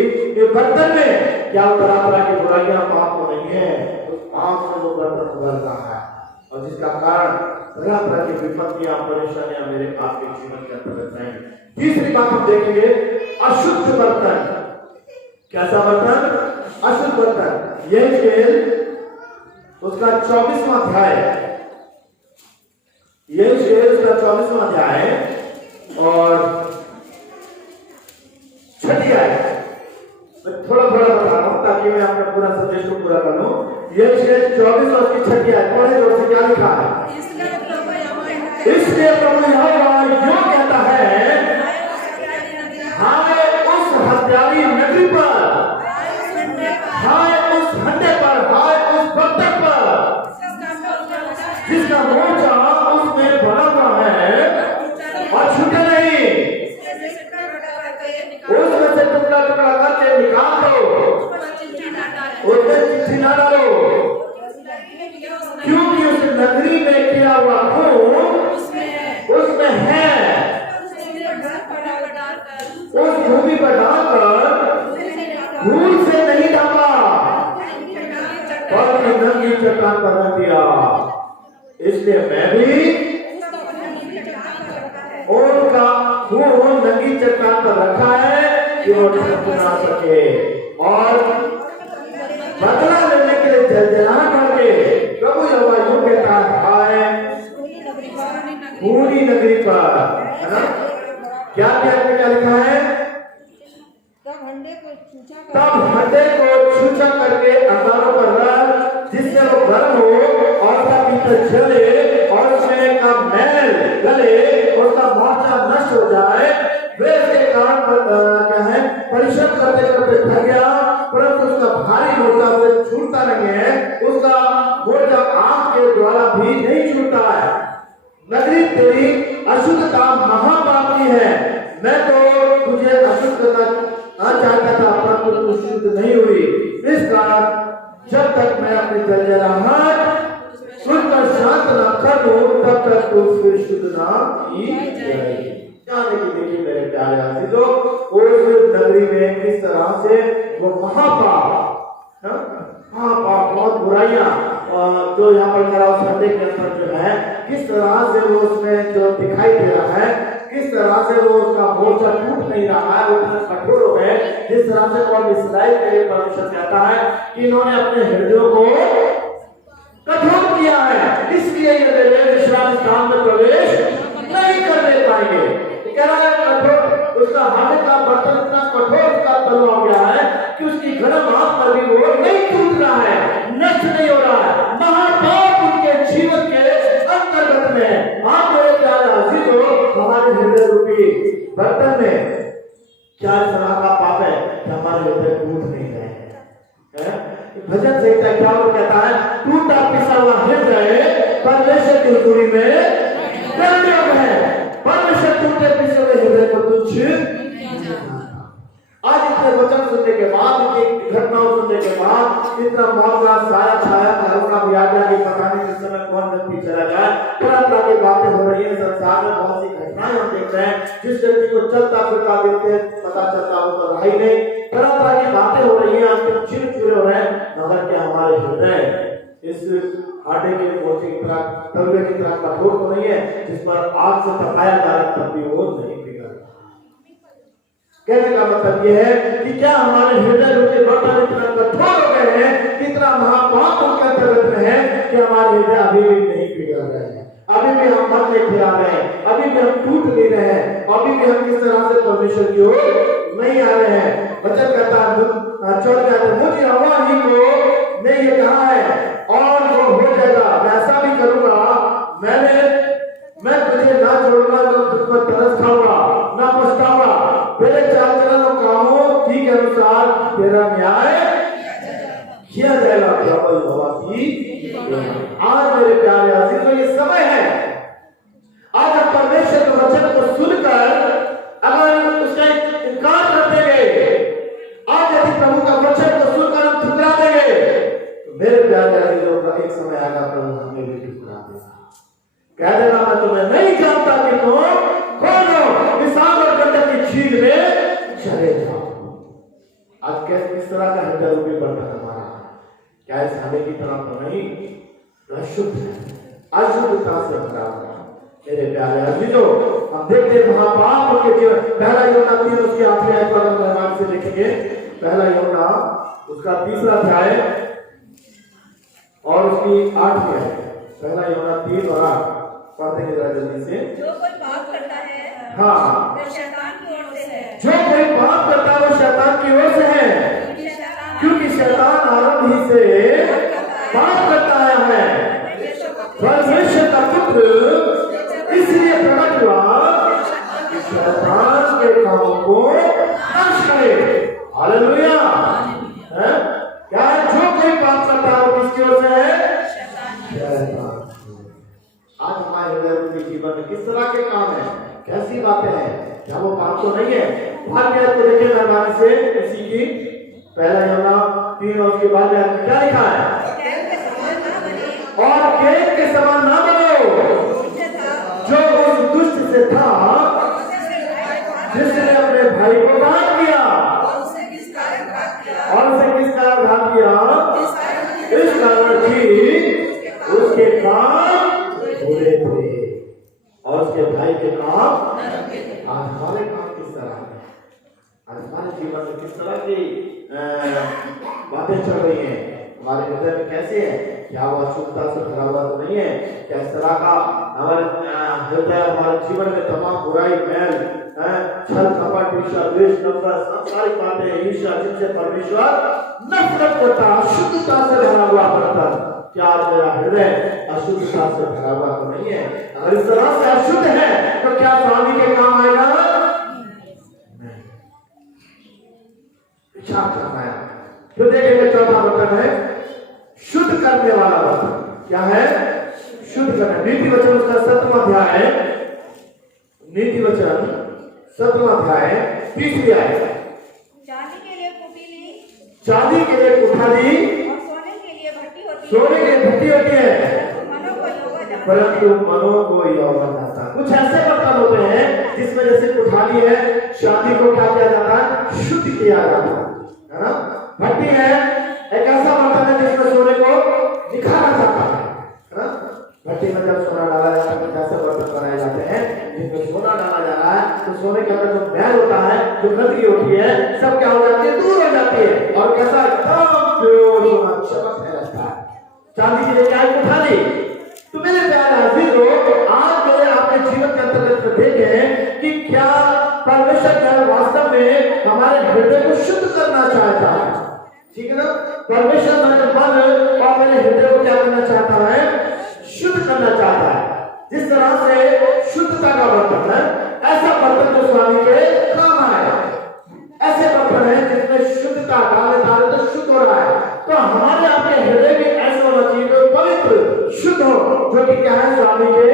बर्तन में क्या तरह तरह की बुराइयां, पाप तो नहीं है, उस पाप से वो बर्तन उबल रहा है और जिसका कारण तरह तरह की विपत्तियां, परेशानियां मेरे आपके जीवन के अंतर्गत रहेंगी। तीसरी बात हम देखेंगे, अशुद्ध बर्तन। कैसा बर्तन? अशुद्ध बर्तन। यही खेल उसका 24वां अध्याय, यही खेल उसका 24वां अध्याय और 6ठी आयत। थोड़ा थोड़ा बता रहा हूं ताकि मैं अपना पूरा सब्जेक्ट को पूरा कर लूं। यही खेल 24 और उसकी 6ठी आयत, पढ़े जोर से, क्या लिखा है? इसलिए प्रभु यहोवा यूं कहता है, हाय उस हत्यारी नगरी पर, हाय उस हंडे पर, हाय उस बर्तन पर जिसका मोर्चा उसमें बना हुआ है और छूटे नहीं, उसमें से टुकड़ा टुकड़ा करके निकाल दो, उसमें चिट्ठी ना डालो, क्योंकि उस नगरी में किया हुआ खून उसमें है, उस भूमि पर डालकर धूल से नहीं ढका और नंगी चट्टान पर रख दिया। इसलिए मैं भी उनका खून नंगी चट्टान पर रखा है कि वो ना सके और बदला लेने के लिए जलजलाहट करके प्रभु यहोवा यूं कहता है, पूरी नगरी पर, है ना? क्या लिखा है? तब हंडे को छूछा करके अंगारों पर रख, जिससे वो गर्म हो और उसका भीतर जले और उसमें का मैल गले और उसका मोर्चा नष्ट हो जाए। वे इसके कारण क्या है, परिश्रम करते करते थक गया, परंतु उसका भारी मोर्चा उसे छूटता नहीं है, उसका मोर्चा आग के द्वारा भी नहीं छूटता है। नगरी तेरी अशुद्धता महापाप की है, मैं तो तुझे अशुद्ध करना चाहता था, परंतु तू शुद्ध नहीं हुई। इस कारण जब तक मैं अपनी जलजलाहट तुझ पर शांत न कर दूं, तब तक तू फिर शुद्ध ना की जाएगी। देखिए मेरे प्यारे अजीजों, उस नगरी में किस तरह से वो महापाप, बहुत बुराइयां जो यहाँ पर मेरा उस हंडे के अंदर जो है, किस तरह से वो उसमें जो दिखाई दे रहा है, किस तरह से वो उसका मोर्चा टूट नहीं रहा है, वो इतना कठोर हो गए, जिस तरह से कौन इस्राएल के लिए परमेश्वर कहता है कि इन्होंने अपने हृदयों को कठोर किया है, इसलिए ये मेरे विश्राम स्थान में प्रवेश नहीं करने पाएंगे। कह रहा है कठोर, उसका हाथ का बर्तन इतना कठोर उसका तलवा हो गया है कि उसकी गर्म आग पर भी वो नहीं टूट रहा है, नष्ट नहीं हो रहा है। महापाप उनके जीवन के अंतर्गत में। आप मेरे प्यारे अजीजों, हमारे हृदय रूपी बर्तन में क्या तरह का पाप है कि हमारे हृदय टूट नहीं रहे हैं। भजन संहिता क्या कहता है, टूटा पिसा हुआ हृदय परमेश्वर की हजूरी में है। परमेश्वर टूटे पिसे हुए हृदय को तुच्छ। आज इतने वचन सुनने के बाद, इतनी घटनाओं सुनने के बाद, इतना मौका साया छाया करुणा भी आ गया कि पता नहीं किस समय कौन व्यक्ति चला जाए। तरह तरह की बातें हो रही है संसार में, बहुत सी घटनाएं हम देख रहे हैं। जिस व्यक्ति को चलता फिरता देखते हैं पता चलता वो तो रहा ही नहीं। तरह तरह की एकदम चिरचिरे हो रहे हैं, मगर क्या हमारे हृदय इस आटे के मोचे की तरह, तलवे की तरह कठोर तो नहीं है जिस पर आग से तपाया जा रहा तब भी वो नहीं पिघल। कहने का मतलब यह है कि क्या हमारे हृदय रूपी बर्तन इतना कठोर हो गए हैं, कितना महापाप उनके अंतर्गत में है कि हमारे हृदय अभी भी नहीं पिघल रहे हैं, अभी भी हम मन में खिला रहे हैं, अभी भी हम टूट नहीं रहे हैं, अभी भी हम किस तरह से परमेश्वर की ओर नहीं आ रहे हैं। वचन कहता है चौथ में मुझे हवा ही को ने ये कहा है और वो हो जाएगा, मैं ऐसा भी करूंगा, मैं तुझे ना छोड़ूंगा, तो तुझ पर तरस खाऊंगा, ना पछताऊंगा, तेरे चाल चलन और कामों के अनुसार तेरा न्याय किया जाएगा। प्रबल हवा की आज मेरे प्यारे आदमी तो ये समय है, आज हम परमेश्वर के वचन को सुनकर अगर उसका इनकार कर देंगे, आज यदि प्रभु का वचन को सुनकर हम ठुकरा देंगे, तो मेरे प्यारे आदमियों का एक समय आएगा प्रभु हमें भी ठुकरा देगा, कह देगा मैं तुम्हें नहीं जानता कि तुम कौन हो, मिसाल और गंडक की झील में चले जाओ। आज कैसे किस तरह का हृदय रूपी बर्तन हमारा, क्या इस हमें की तरह तो नहीं, अशुद्ध अशुद्धता से भरा हुआ। मेरे प्यारे अजीजों, हम देखते हैं महापाप के जीवन, पहला यूहन्ना 3 उसकी आखिरी आयत को अगर मेहमान से देखेंगे, पहला यूहन्ना उसका 3रा अध्याय और उसकी 8वीं आयत, पहला यूहन्ना 3 और 8 पढ़ते हैं जरा जल्दी से। जो कोई पाप करता है, हाँ, वह शैतान की ओर से है। जो कोई पाप करता है वो शैतान की ओर से है, क्योंकि शैतान आरंभ ही से पाप करता आया है। परमेश्वर का पुत्र इसलिए प्रकट हुआ कि शैतान के कामों को नाश करे। हालेलुया। क्या है? जो कोई पाप करता है वो किसकी ओर से है? शैतान। आज हमारे हृदय के जीवन में किस तरह के काम है, कैसी बातें हैं, क्या वो पाप तो नहीं है? भाग्य को देखिए मेहरबानी से, इसी की पहला यूहन्ना 3 और उसके बाद में क्या लिखा है? और कैन के समान ना बनो, जो उस दुष्ट से था जिसने अपने भाई को घात किया। और उसे किस कारण घात किया? इस कारण कि उसके काम बुरे थे और उसके भाई के काम। आज हमारे काम किस तरह है, आज हमारे जीवन में किस तरह की बातें चल रही हैं, हमारे हृदय में कैसे है, क्या वो अशुद्धता से भरा हुआ तो नहीं है? क्या इस तरह का हमारे हृदय, हमारे जीवन में तमाम बुराई, मैल, छल कपट, ईर्ष्या, द्वेष, नफरत, सारी बातें, ईर्ष्या जिनसे परमेश्वर नफरत करता, अशुद्धता से भरा हुआ बर्तन, क्या आज मेरा हृदय अशुद्धता से भरा हुआ तो नहीं है? अगर इस तरह से अशुद्ध है तो क्या स्वामी के काम आएगा? विचार करना है। फिर देखेंगे चौथा बर्तन है शुद्ध करने वाला बर्तन। क्या है? शुद्ध करना। नीति वचन उसका 7वां अध्याय, नीति वचन 7वां अध्याय 30वीं आयत। चांदी के लिए कुटीली, चांदी के लिए कुठाली और सोने के लिए भट्टी होती है, सोने के लिए भट्टी होती है, परंतु मनों को यहोवा जानता है। कुछ ऐसे बर्तन होते हैं जिसमें जैसे कुठाली है, चांदी को क्या किया जाता है? शुद्ध किया जाता है ना? भट्टी है एक ऐसा बर्तन है जिसमें सोने को निखारा जाता है ना? भट्टी में जब सोना डाला जाता है, ऐसे बर्तन बनाए जाते हैं जिसमें सोना डाला जा रहा है, तो सोने के अंदर जो मैल होता है, जो गंदगी होती है, सब क्या हो जाती है? दूर हो जाती है और कैसा एकदम प्योर सोना चमकने लगता है। चांदी की लिए क्या कुठाली। तो मेरे प्यारे अजीजों, आज मेरे आपके जीवन के अंतर्गत में देखें कि क्या परमेश्वर क्या वास्तव में हमारे हृदय को शुद्ध करना चाहता है। ठीक है ना? परमेश्वर मेरे मन और मेरे हृदय को क्या करना चाहता है? शुद्ध करना चाहता है। जिस तरह से शुद्धता का बर्तन है, ऐसा बर्तन जो स्वामी के काम आए, ऐसे बर्तन है जिसमें शुद्धता डाले तो शुद्ध हो रहा है। तो हमारे आपके हृदय में ऐसा होना चाहिए जो पवित्र शुद्ध हो, जो कि क्या है? स्वामी के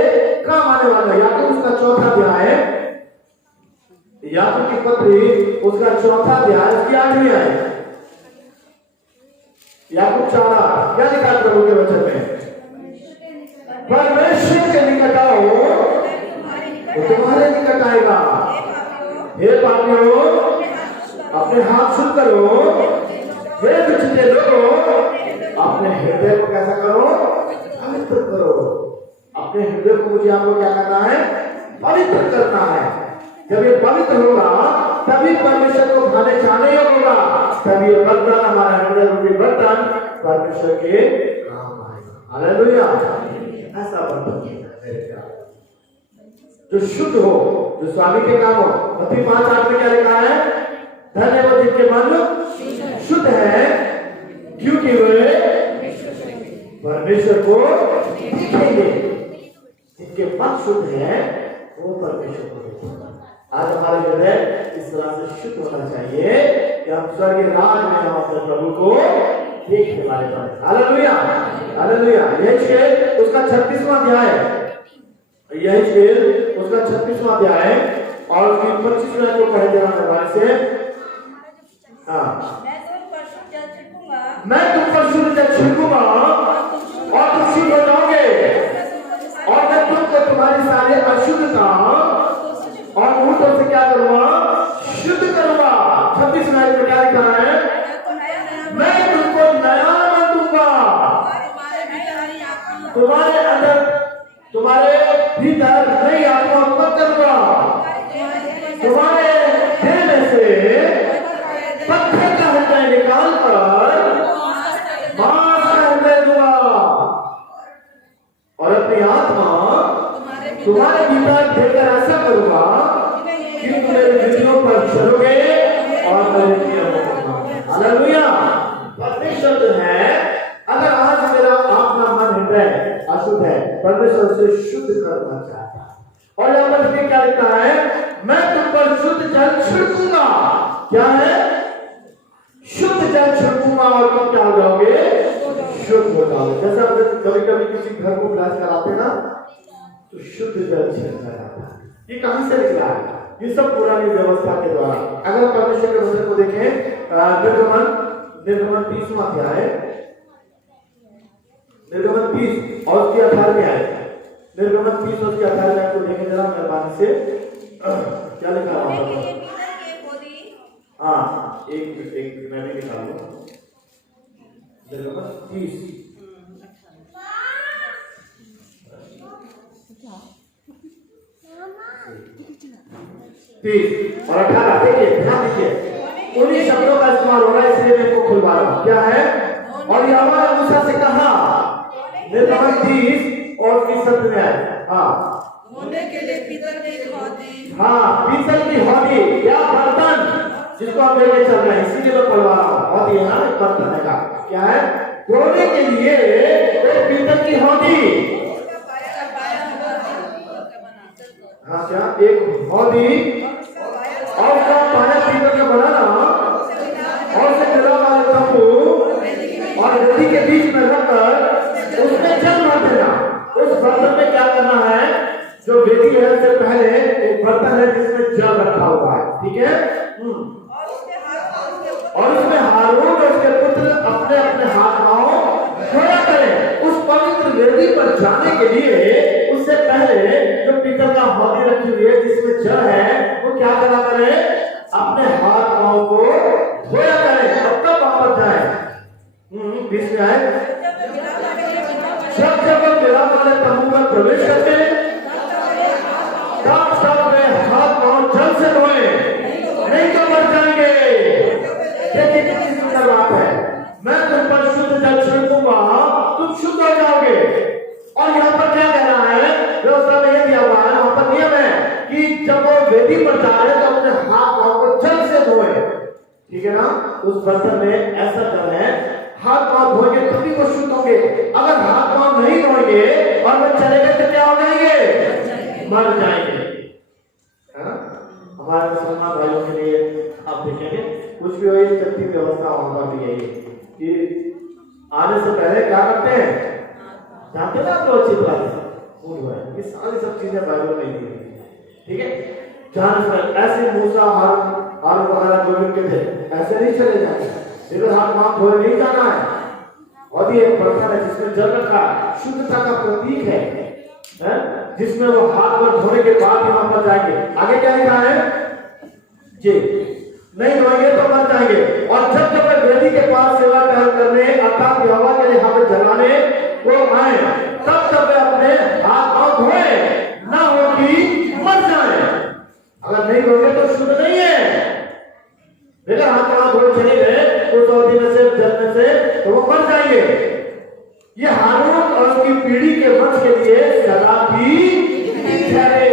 काम आने वाला। याकूब उसका 4था अध्याय, याकूब की पत्री उसका 4था अध्याय उसकी 8वीं आयत। याकूब 4 क्या लिखा प्रभु के वचन में? परमेश्वर के निकट आओ वो तुम्हारे निकट आएगा। हे पापियों, अपने हाथ शुद्ध करो। हे इसलिए लोगों अपने हृदय को कैसा करो, पवित्र करो। अपने हृदय को मुझे आपको क्या करना है, पवित्र करना है। जब ये पवित्र होगा तभी परमेश्वर को खाने चाहने योग्य होगा, तभी ये बर्तन, हमारा हृदय रूपी बर्तन परमेश्वर के काम आएगा। हालेलुया। ऐसा बर्तन मेरे प्यारे जो शुद्ध हो, जो स्वामी के काम हो। मत्ती 5:8 में क्या लिखा है, धन्य वो जिनके मन शुद्ध है क्योंकि वे परमेश्वर को देखेंगे। जिनके मन शुद्ध है वो परमेश्वर को देखेंगे। आज हमारे हृदय इस तरह से शुद्ध होना चाहिए कि हम स्वर्गीय राज में हम अपने प्रभु को देखने वाले बने। Hallelujah, hallelujah. यही उसका 36वां अध्याय, यही उसका 36वां अध्याय और उसकी 25वें को पढ़े जाने वाले से। हाँ, मैं तुम पर शुद्ध जल छिड़कूंगा और तुम शुद्ध हो जाओगे, और मैं तुमको तुम्हारी सारी अशुद्धता और मूर्तों से क्या करूंगा, शुद्ध करूंगा। 26 में क्या लिखा है, मैं तुमको नया मन दूंगा, तुम्हारे अंदर, तुम्हारे भीतर नई आत्मा उत्पन्न करूंगा, तुम्हारे दिल में से पत्थर का हृदय निकाल कर मांस का हृदय दूंगा, और अपनी आत्मा तुम्हारे भीतर देकर ऐसा करूंगा कि तुम मेरे विधियों पर चलोगे और मेरे नियमों को मानोगे। हालेलुया। परमेश्वर जो है, अगर आज मेरा अपना मन हृदय अशुद्ध है, परमेश्वर से शुद्ध करना चाहता है। और यहाँ पर क्या लिखा है, मैं तुम पर शुद्ध जल छिड़कूंगा। क्या है, शुद्ध जल छिड़कूंगा और तुम क्या हो जाओगे, शुद्ध हो जाओगे। जैसा कभी कभी किसी घर को ब्लास्ट कराते ना तो शुद्ध जल छिड़का जाता है। ये कहां से निकला है, ये सब पुरानी व्यवस्था के द्वारा। अगर परमेश्वर के वचन को देखें, निर्गमन 30वां अध्याय, निर्गमन 30 और उसके 18 में आए, निर्गमन 30 और उसके 18 में आपको देखें जरा मेहरबानी से, क्या लिखा है। हाँ, एक मैं भी निकालूंगा। निर्गमन 30 और 18 देखिए, ध्यान दीजिए, उन्हीं शब्दों का इस्तेमाल हो रहा है, इसलिए मैं इसको खुलवा रहा हूँ। क्या है, और यहोवा ने मूसा से कहा, निर्गमन 30 और 30 में आए। हाँ, होने के लिए पीतल की हौदी, हाँ, पीतल की हौदी या बर्तन जिसको हम लेके चल रहे हैं, इसीलिए मैं पढ़वा रहा हूँ। हौदी है ना, बर्तन है का क्या है, धोने के लिए एक पीतल की हौदी। हाँ, क्या एक हौदी और उसका पाया पीतल का बनाना और उसे जला वाले तंबू और वेदी के बीच में रखकर उसमें जल भर देना। उस बर्तन में क्या करना है, जो वेदी है उससे पहले एक बर्तन है जिसमें जल रखा हुआ है, ठीक है। और उसमें हारून और उसके पुत्र अपने अपने हाथ पांव धोया करें। उस पवित्र वेदी पर जाने के लिए उससे पहले जो पीतल का हौदी रखी हुई है जिसमें जल है, वो क्या करा करें, अपने हाथ पांव को धोया करें। अब तक वापस जाए, बीच में आए, जब मिलाप वाले तंबू में प्रवेश करते तब सब में हाथ पांव जल से धोए, नहीं तो मर जाएंगे। देखिए कितनी सुंदर बात है, मैं तुम पर शुद्ध जल छिड़कूंगा, तुम शुद्ध हो जाओगे। और यहाँ पर क्या कह रहा है, व्यवस्था में यह दिया हुआ है, वहां पर नियम है कि जब वो वेदी पर जा रहे तो अपने हाथ पांव को जल से धोए, ठीक है ना। उस बर्तन में ऐसा जल है, हाथ पांव धोएंगे तभी वो शुद्ध होंगे। अगर हाथ पांव नहीं धोएंगे और वो चले गए तो क्या हो जाएंगे, मर जाएंगे, है ना। हमारे मुसलमान भाइयों के लिए आप देखेंगे कुछ भी हो, ये चलती व्यवस्था वहां पर भी यही कि आने से पहले क्या करते हैं, जानते हैं आप लोग अच्छी तरह से, ये सारी सब चीजें बाइबल में दी हुई है, ठीक है। जान से ऐसे मूसा हारून वगैरह जो भी थे ऐसे नहीं चले जाएंगे, इधर हाथ पांव धोए नहीं जाना है। और ये बर्तन है जिसमें जल रखा, शुद्धता का प्रतीक है, जिसमें वो हाथ पर धोने के बाद वहां पर जाएंगे। आगे क्या लिखा है जी, नहीं धोएंगे तो मर जाएंगे। और जब जब मैं वेदी के पास सेवा बेटा हाथ वहां थोड़े चले गए तो सऊदी में से जल में से तो वो मर जाएंगे। ये हारून और उसकी पीढ़ी के वंश के लिए सदा की विधि ठहरे,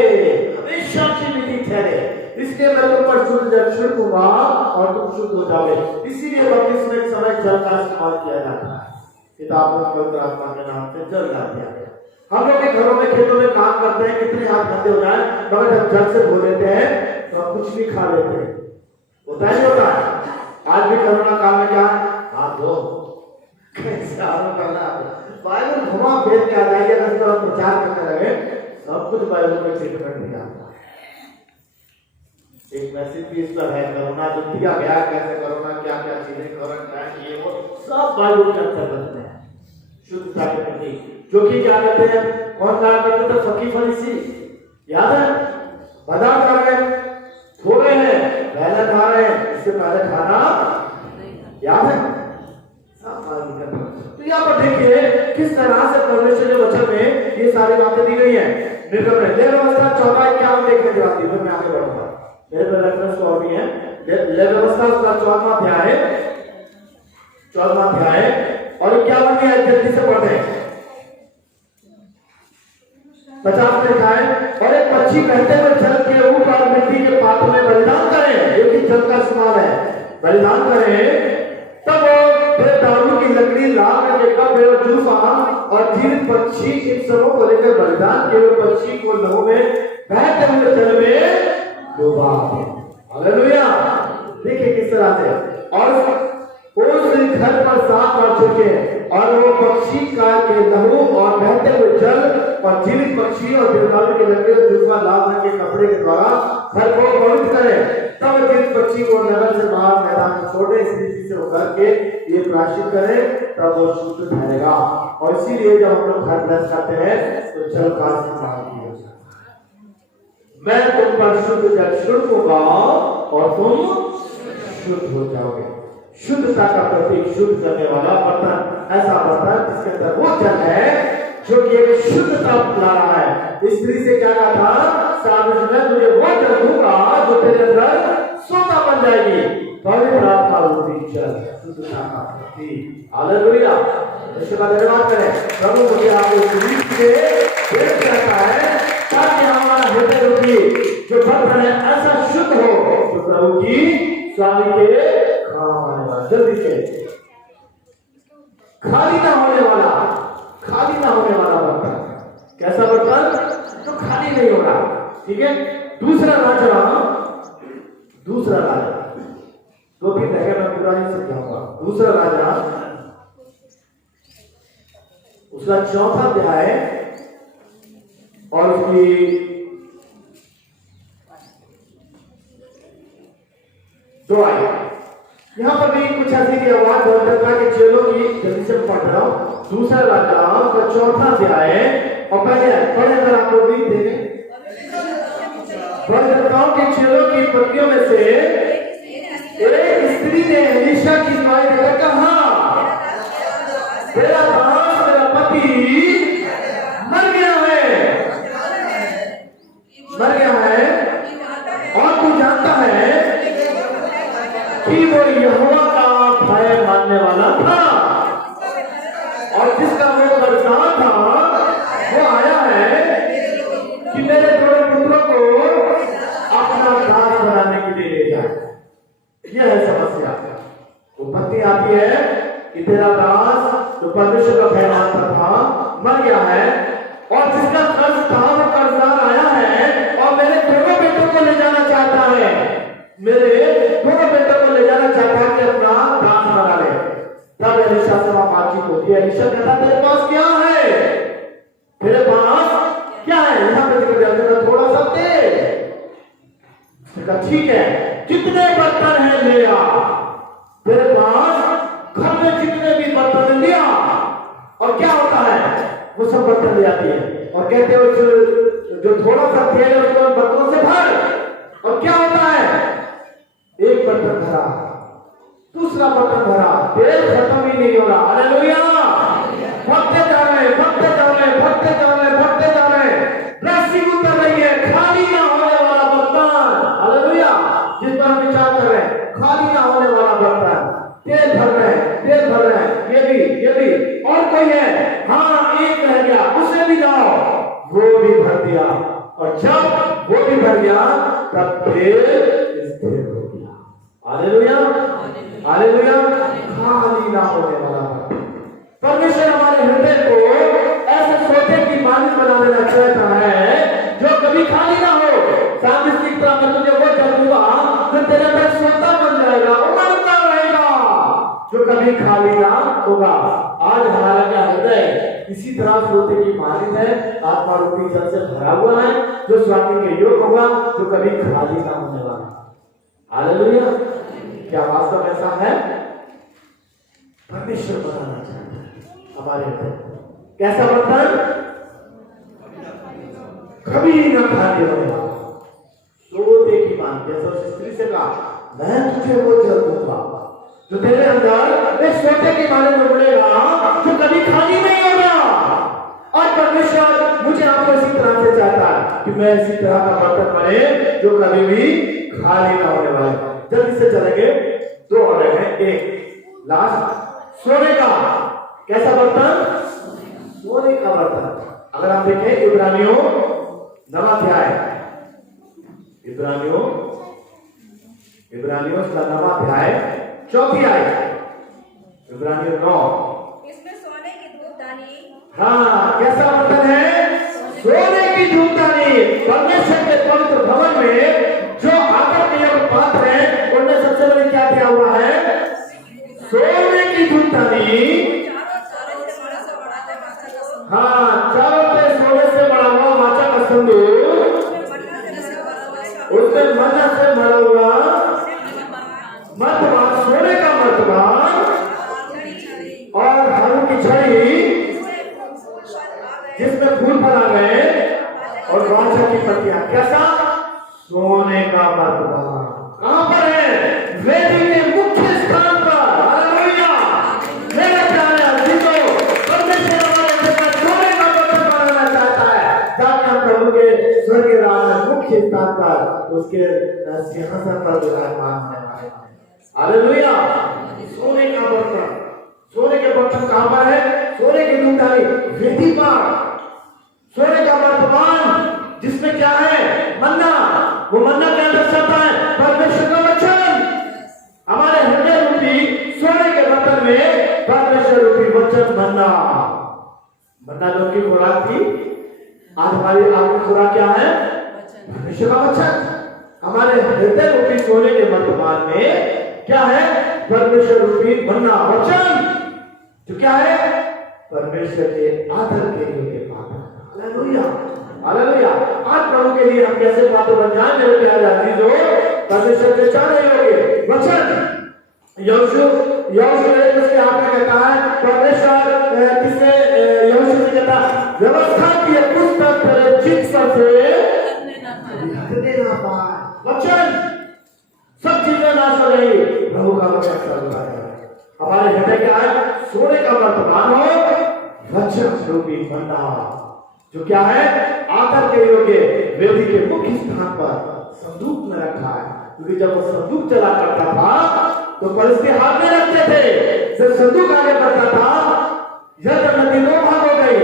हमेशा की विधि ठहरे। इसलिए मैं तुम पर शुद्ध जल छिड़कूंगा और तुम शुद्ध हो जाओगे। इसीलिए बपतिस्मे के समय जल का इस्तेमाल किया जाता है। किताब में पवित्र आत्मा के नाम से जल डाल दिया गया। हम लोग के घरों में खेतों में काम करते हैं, कितने हाथ गंदे हो जाए मगर जब जल से धो लेते हैं तो हम कुछ भी खा लेते हैं। होता है नहीं होता है? आज भी कोरोना काल में क्या हाथ धो कैसे आराम करना, बाइबल घुमा फेर के आ जाएगी। अगर इसका प्रचार करने लगे सब कुछ बाइबल में ट्रीटमेंट दिया। एक मैसेज भी इस पर है, कोरोना जो दिया गया कैसे कोरोना क्या क्या चीजें क्वारंटाइन ये वो सब बाइबल के अंतर्गत है। शुद्धता के प्रति जो कि क्या कहते हैं, कौन कहा करते थे, फकीर फरीसी याद है, बादाम खा रहे हैं, थो रहे हैं, पहले खा रहे हैं, इससे पहले खाना याद है। तो यहाँ पर देखिए किस तरह से परमेश्वर के वचन में ये सारी बातें दी गई हैं। निर्गम में लेव अवस्था 14:51 देखने की बात थी, फिर मैं आगे बढ़ूंगा। मेरे पर रेफरेंस तो और भी है। लेव अवस्था उसका 14वां अध्याय, 14वां अध्याय और 51 में जल्दी से पढ़ते हैं। 50 में लिखा है, और एक पक्षी बहते हुए जल के ऊपर मिट्टी के पात्र में बलिदान करें, जो कि जल का इस्तेमाल है, बलिदान करें। तब फिर दारू की लकड़ी, लाल रंग के कपड़े और जूफा और जीवित पक्षी, इन सबों को लेकर बलिदान के हुए पक्षी को लहू में बहते हुए जल में डुबा दो। हालेलुया। देखिए किस तरह से, और उस घर पर 7 बार छिड़के और वो पक्षी का के लहू और बहते हुए जल और जीवित पक्षी और देवदारू के लकड़ी और जूफा लाल रंग के कपड़े के द्वारा घर को पवित्र करें। तब जीवित पक्षी को नगर से बाहर मैदान में छोड़े, इस रीति से वो करके ये प्रायश्चित करें, तब वो शुद्ध ठहरेगा। और इसीलिए जब हम लोग घर ब्लेस करते हैं तो जल का इस्तेमाल किया जाता है। मैं तुम पर शुद्ध जल छिड़कूंगा और तुम शुद्ध हो जाओगे। शुद्धता का प्रतीक, शुद्ध करने वाला बर्तन, ऐसा बर्तन जिसके अंदर वो जल है जो कि एक शुद्धता ला रहा है। स्त्री से क्या कहा था, साबित में तुझे वो जल दूंगा जो तेरे अंदर सोता बन जाएगी। पवित्र आत्मा रूपी जल, शुद्धता का प्रतीक। हालेलुया। इसके बाद धन्यवाद करें प्रभु, मुझे आपको शरीर से भेंट करता है ताकि हमारा हृदय रूपी जो बर्तन है ऐसा शुद्ध हो तो प्रभु की स्वामी के जल्दी से खाली ना होने वाला, खाली ना होने वाला बर्तन। कैसा बर्तन तो खाली नहीं हो रहा। ठीक है। दूसरा राजा, दूसरा राजा 2-3 जगह मैं पूरा नहीं समझाऊंगा। दूसरा राजा उसका 4था अध्याय और उसकी 2 आयत। यहाँ पर भी कुछ ऐसी की आवाज बहुत के चेलों की, जल्दी से पढ़ रहा हूँ। दूसरा राजा का 4था अध्याय और पहले पढ़े, अगर आप लोग भी देखें, बलिदानों के चेलों की पत्नियों में से एक स्त्री ने एलीशा की दुआई देकर कहा, तेरा दास मेरा पति मर गया है, मर गया है, और तू जानता है कि वो यहोवा का भय मानने वाला था और जिसका वो कर्जदार था, वो आया है कि मेरे दोनों पुत्रों को अपना दास बनाने के लिए ले जाए। यह है समस्या। वो पत्नी आती है कि तेरा दास जो परमेश्वर का भय मानता था मर गया है, और जिसका कर्ज था वो कर्जदार आया है और मेरे दोनों बेटों को ले जाना चाहता है, मेरे दोनों बेटों को ले जाना चाहता है कि अपना दास बना ले। तब एलीशा से बातचीत होती है। एलीशा कहता तेरे पास क्या है, तेरे पास क्या है, यहाँ पे थोड़ा सा दे। ठीक है, कितने बर्तन है ले आ, तेरे पास घर में जितने भी बर्तन लिया। और क्या होता है, वो सब बर्तन ले आती है और कहते हैं जो थोड़ा सा तेल है उसको बर्तनों से भर। और क्या होता है, एक बर्तन भरा, दूसरा बर्तन भरा, तेल खत्म ही नहीं हो रहा। हालेलुया। भरते जा रहे, भरते जा रहे, भरते जा रहे, भरते जा रहे, रस्सी उतर रही है, खाली ना होने वाला बर्तन। हालेलुया। जिस पर हम विचार कर रहे हैं, खाली ना हालेलुया, हालेलुया। खाली ना होने वाला बर्तन। परमेश्वर हमारे हृदय को ऐसे सोते की मालिक बना देना चाहता है जो कभी खाली ना हो। सामिस की तरह मैं तुझे वो जल दूंगा जो तेरे अंदर सोता बन जाएगा, उमड़ता रहेगा, जो कभी खाली ना होगा। आज हमारा क्या हृदय इसी तरह सोते की मालिक है, आत्मा रूपी जल से भरा हुआ है, जो स्वामी के योग होगा, जो कभी खाली ना होने वाला। हालेलुया। क्या वास्तव ऐसा है? परमेश्वर बनाना चाहता है हमारे हृदय। कैसा बर्तन? कभी न खाली होने वाला, सोते की मान। जैसा उस स्त्री से कहा, मैं तुझे वो जल दूंगा जो तेरे अंदर एक सोते की माने में उड़ेगा, जो कभी खाली नहीं होगा। और परमेश्वर मुझे आपको इसी तरह से चाहता है कि मैं इसी तरह का बर्तन बने जो कभी भी खाली ना होने वाला है। जल्दी से चलेंगे, दो और हैं। एक लास्ट, सोने का। कैसा बर्तन? सोने का बर्तन। अगर आप देखें इब्रानियों 9 अध्याय, इब्रानियों का 9 अध्याय 4 आयत, इब्रानियों 9। इसमें सोने की धूपदानी। हाँ, कैसा बर्तन है? सोने की धूपदानी। परमेश्वर के पवित्र भवन में जो आकर के यहाँ पात्र है, उनमें सबसे बड़ी क्या दिया हुआ है? सोने की धूपदानी। हाँ, चारों पे सोने से बना हुआ वाचा का संदूक, उसमें मन्ना से भरा हुआ मर्तबान, सोने का मर्तबान और हारून की छड़ी जिसमें फूल फल आ गए और वाचा की पत्तियां। कैसा? सोने का मर्तबान। कहां पर है? वेदी के मुख्य स्थान पर। हालेलुया। मेरे प्यारे अजीजों, परमेश्वर हमारे अंदर सोने का बर्तन बनाना चाहता है, ताकि हम प्रभु के स्वर्गीय राज में मुख्य स्थान पर उसके सिंहासन पर विराजमान होने वाले हैं। हालेलुया। सोने का बर्तन। सोने के बर्तन कहां पर है? सोने की धूपदानी वेदी पर। सोने का मर्तबान जिसमें क्या है? मन्ना। वो मन्ना क्या दर्शाता है? परमेश्वर का वचन। हमारे हृदय रूपी सोने के बर्तन में परमेश्वर रूपी वचन मन्ना। मन्ना जो की खुराक थी, आज हमारी आपकी खुराक क्या है? परमेश्वर का वचन। हमारे हृदय रूपी सोने के मर्तबान में क्या है? परमेश्वर रूपी मन्ना, वचन, जो क्या है? परमेश्वर के आदर के लिए पात्र। Hallelujah, hallelujah. आज प्रभु के लिए हम कैसे पात्र बन जाएं मेरे प्यारे अजीजों? परमेश्वर के चारे योग्य वचन। यहोशू उसके आपने कहता है, परमेश्वर किसे यहोशू से कहता, व्यवस्था की पुस्तक तेरे चित्त से लिखने ना पाए। वचन, सब चीजें नाश हो जाएंगी, प्रभु का वचन चल रहा है। हमारे हृदय क्या है? सोने का मर्तबान हो, वचन रूपी मन्ना, जो क्या है? आदर के योग्य वेदी के मुख्य स्थान पर संदूक में रखा है। क्योंकि जब वो संदूक चला करता था तो फरिश्ते हाथ में रखते थे। जब संदूक आगे बढ़ता था, यरदन नदी 2 भाग हो गई।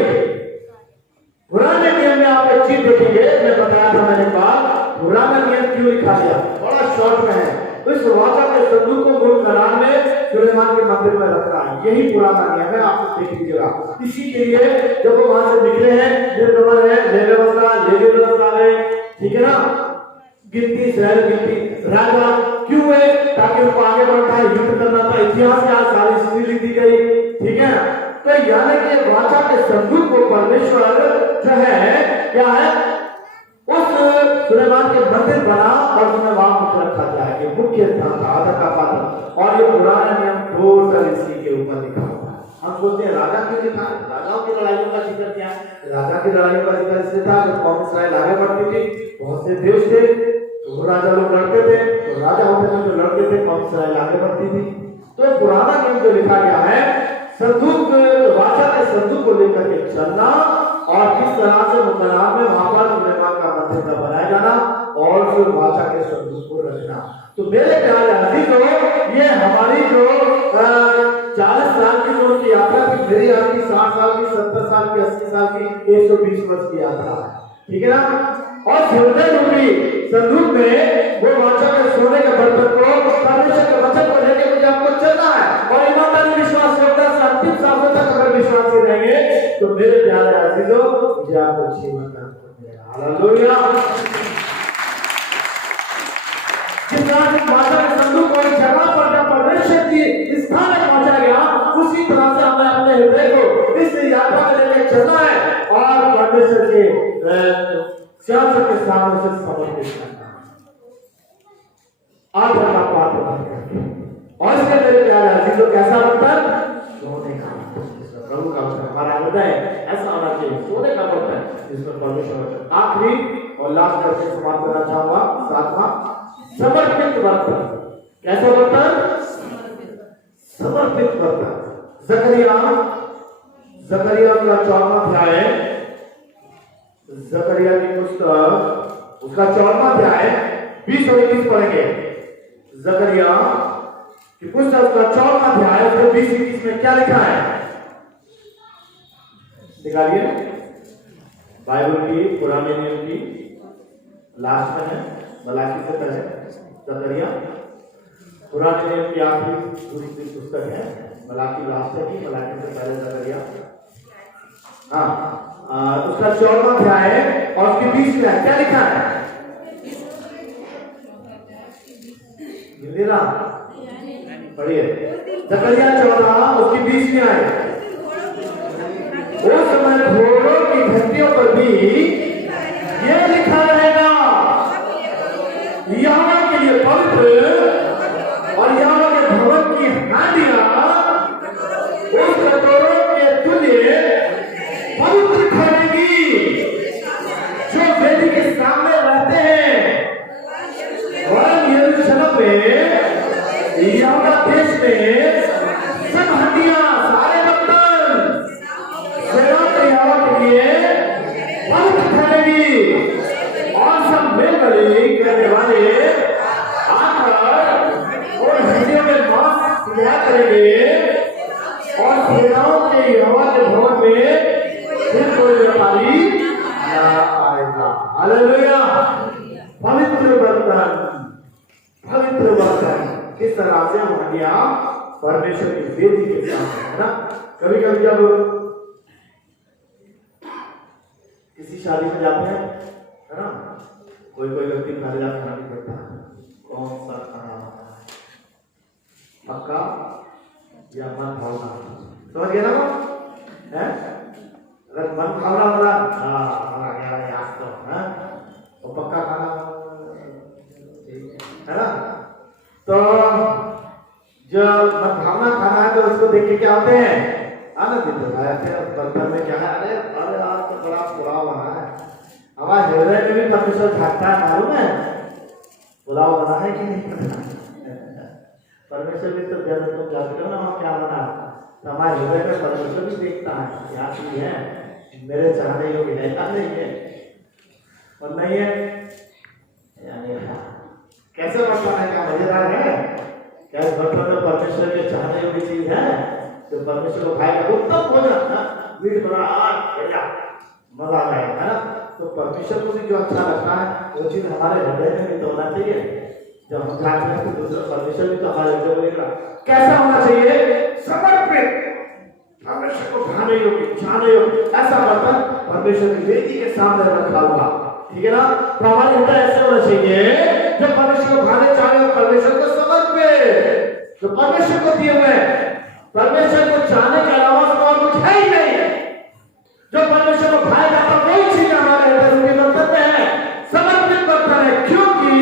पुराने नियम में आप एक चीज देखेंगे, मैं बताया था मैंने बात, पुराना नियम क्यों लिखा गया? बड़ा शॉर्ट में है। इस वाचा के संदूक को गुल करान में सुलेमान के मंदिर में रखना है, यही पुराना नियम है। आप देख लीजिएगा। इसी के लिए जब वो वहां से निकले हैं, निर्गमन है, लेवी व्यवस्था है, ठीक है ना, गिनती, शहर गिनती, राजा क्यों है? ताकि उनको आगे बढ़ना है, युद्ध करना था, इतिहास की आज सारी स्थिति लिखी गई, ठीक है। तो यानी कि वाचा के संदूक को परमेश्वर जो है क्या है, उस सुलेमान के मंदिर बना और उसमें वहां कुछ रखा जाए, ये मुख्य स्थान था, आदर का पात्र। और ये पुराना नियम टोटल इसी के ऊपर लिखा हुआ है। हम सोचते हैं राजा क्यों लिखा? राजाओं की लड़ाइयों का जिक्र किया। राजा की लड़ाइयों का जिक्र इसलिए था जब कौम इसराइल आगे बढ़ती थी, बहुत से देश थे, तो राजा लोग लड़ते थे, तो राजा होते थे जो लड़ते थे, कौम इसराइल आगे बढ़ती थी। तो पुराना नियम जो लिखा गया है, संदूक, वाचा के संदूक को लेकर के चलना और किस तरह से मुकरार में वहां पर सुलेमान का मंदिर का बनाया जाना और फिर वाचा के संदूक को रखना। तो मेरे प्यारे अजीजों, ये हमारी जो 40 साल की जो उनकी यात्रा थी, मेरी आपकी 60 साल की, 70 साल की, 80 साल की, 120 वर्ष की यात्रा है, ठीक है ना। और हृदय रूपी संदूक में वो वाचा के सोने के बर्तन को परमेश्वर हालेलुया। जिस तरह से माता के संदूक को एक जगह पर जब परमेश्वर की स्थान में पहुंचा गया, उसी तरह से हमें अपने हृदय को इस यात्रा में लेकर चलना है और परमेश्वर के सिंहासन के सामने से समर्पित करना है। आदर का पात्र बनकर और इसके मेरे प्यारे अजीजों, कैसा बर्तन? सोने का बर्तन। प्रभु का वचन हमारा हृदय ऐसा होना चाहिए, सोने का बर्तन जिसमें परमेश्वर वचन। आखिरी और लास्ट करके समाप्त करना चाहूंगा, सातवां, समर्पित बर्तन। कैसा बर्तन? समर्पित बर्तन। जकरिया का 14वां अध्याय, जकरिया की पुस्तक उसका 14वां अध्याय 20 और 21 पढ़ेंगे। जकरिया की पुस्तक उसका 14वां अध्याय 20-21 में क्या लिखा है? निकालिए बाइबल की पुराने नियम की लास्ट में है, मलाकी से पहले जकरिया। पुराने नियम की आखिरी दूसरी पुस्तक है, मलाकी लास्ट है की, मलाकी से पहले जकरिया। हाँ, उसका 14वां अध्याय है और उसके 20 में क्या लिखा है? हिंदीरा पढ़िए। जकरिया 14 उसकी 20 में आए। उस समय घोड़ों की घंटियों पर भी ये लिखा रहेगा, यहोवा के लिए पवित्र और यहोवा के भवन की हांडियां उस कटोरों के तुल्य पवित्र ठहरेगी जो वेदी के सामने रहते हैं। और यरूशलेम में, यहूदा देश में सब हड्डियां, सारे बर्तन सेना के यहोवा के लिए पवित्र ठहरेगी और सब मेलबलि करने वाले आकर और हड्डियों में मांस लिया करेंगे और सेनाओं के यहोवा के भवन में फिर कोई व्यापारी न आएगा। हालेलुया। पवित्र बर्तन, पवित्र बर्तन। किस तरह से हड्डियां परमेश्वर की वेदी के सामने, है ना। कभी कभी जब किसी शादी में जाते हैं, है ना, कोई व्यक्ति खाना नहीं करता, कौन सा खाना, पक्का या मन भावना, समझ गए ना वो? है अगर मन भावना वाला, हाँ गया आज तो, है वो पक्का खाना है ना। तो जब मन भावना खाना है तो उसको देख के क्या होते हैं? आनंदित हो जाते हैं। बर्तन में क्या है? अरे आज तो बड़ा पुलाव बना है। हमारे हृदय में भी परमेश्वर झांकता है, मालूम है पुलाव बना है कि नहीं बना। परमेश्वर भी तो जब तुम जानते हो ना वहाँ क्या बना, तो हमारे हृदय में परमेश्वर भी देखता है, क्या चीज है मेरे चाहने योग्य है या नहीं है, और नहीं है यानी कैसे बर्तन है? क्या मजेदार है? क्या इस बर्तन में परमेश्वर के चाहने योग्य चीज है? तो परमेश्वर को खाएगा उत्तम भोजन, मीठ बना मजा आ जाएगा, है ना। तो परमेश्वर को भी जो अच्छा लगता है वो चीज हमारे हृदय में भी तो होना चाहिए। जब हम खाते हैं तो दूसरा परमेश्वर भी तो हमारे हृदय में देख रहा। कैसा होना चाहिए? समर्पित, परमेश्वर को खाने योग्य, चाहने योग्य ऐसा बर्तन परमेश्वर की वेदी के सामने रखा हुआ, ठीक है ना। तो हमारे हृदय ऐसे होना चाहिए जो परमेश्वर को खाने चाहे, परमेश्वर को समर्पित, जो परमेश्वर को दिए हुए, परमेश्वर को चाहने के अलावा और कुछ है ही नहीं। जो परमेश्वर को खाया जाता वही चीज हमारे हृदय के बर्तन में है, समर्पित बर्तन है, क्योंकि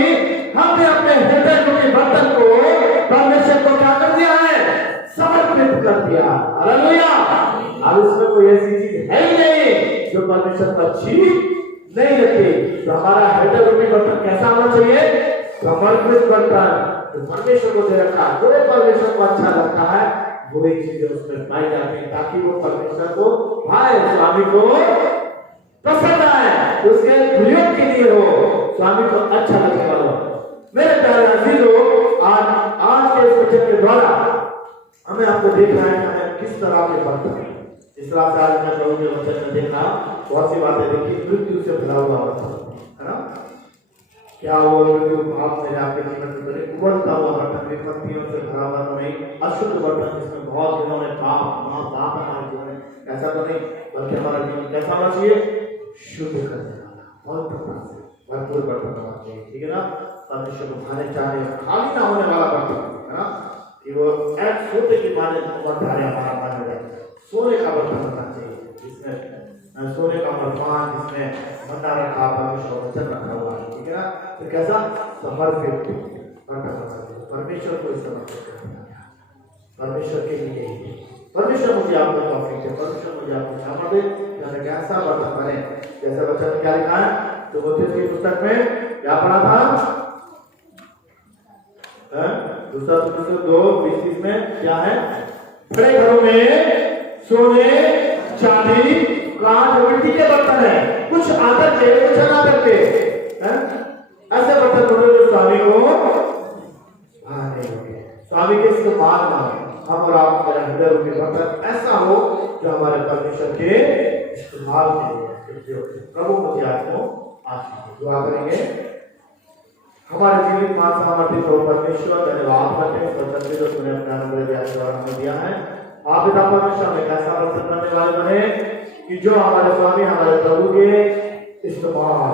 हमने अपने हृदय के बर्तन को परमेश्वर को क्या कर दिया है? समर्पित कर दिया। हालेलुया। अब इसमें कोई ऐसी चीज है ही नहीं जो परमेश्वर को अच्छी नहीं लगती। तो हमारा हृदय रूपी बर्तन कैसा होना चाहिए? समर्पित बर्तन, तो परमेश्वर को दे रखा, जो परमेश्वर को अच्छा लगता है वही चीजें उसमें पाई जाती है, ताकि वो परमेश्वर को भाए, स्वामी को पसंद आए, उसके प्रयोग के लिए हो, स्वामी को अच्छा लगने वाला हो। मेरे प्यारे अजीजों, आज के इस वचन के द्वारा हमें आपको देखना है कि हमें किस तरह के बर्तन, इस तरह से आज मैं प्रभु के वचन में देखा बहुत सी बातें देखी। मृत्यु से भरा हुआ बर्तन, है ना, क्या वो मृत्यु पाप मेरे आपके जीवन में बने उबलता हुआ बर्तन, विपत्तियों से भरा हुआ तो नहीं, अशुद्ध बर्तन जिसमें बहुत दिनों में पाप हमारे जीवन में, ऐसा तो नहीं, बल्कि हमारा जीवन कैसा होना चाहिए? शुद्ध करने वाला, पवित्रता से भरपूर बर्तन होना चाहिए, ठीक है ना। परमेश्वर को खाने चाहने खाली ना होने वाला बर्तन है ना, कि वो एक सोते की माने धारे हमारा मन में सोने का बर्तन होना चाहिए, जिसमें सोने का बर्तन जिसमें भंडारा का परमेश्वर वचन रखा हुआ है, ठीक है ना। तो कैसा समर्पित बर्तन होना चाहिए, परमेश्वर को समर्पित करना, परमेश्वर के लिए। परमेश्वर मुझे आपको तौफीक दे, परमेश्वर मुझे आपको क्षमा दे कि हमें कैसा बर्तन बने, जैसे वचन में क्या लिखा है तीमुथियुस की पुस्तक में क्या पढ़ा था, दूसरा तीमुथियुस 2:20 में क्या है, बड़े घरों में सोने चांदी कांच मिट्टी के बर्तन है, कुछ आदर के कुछ अनादर के, ऐसे बर्तन बोले जो स्वामी को नहीं होंगे, स्वामी के इस्तेमाल ना हो। हम और आप मेरा हृदय के बर्तन ऐसा हो जो हमारे परमेश्वर के इस्तेमाल के लिए। प्रभु मुझे आपको आशीष दुआ करेंगे। हमारे जीवित मान सामर्थ्य प्रभु परमेश्वर धन्यवाद करते हैं, वचन जो तूने अपने अनुग्रह हमें दिया है। आप पिता परमेश्वर में कैसा बर्तन करने वाले बने कि जो हमारे स्वामी हमारे प्रभु के इस्तेमाल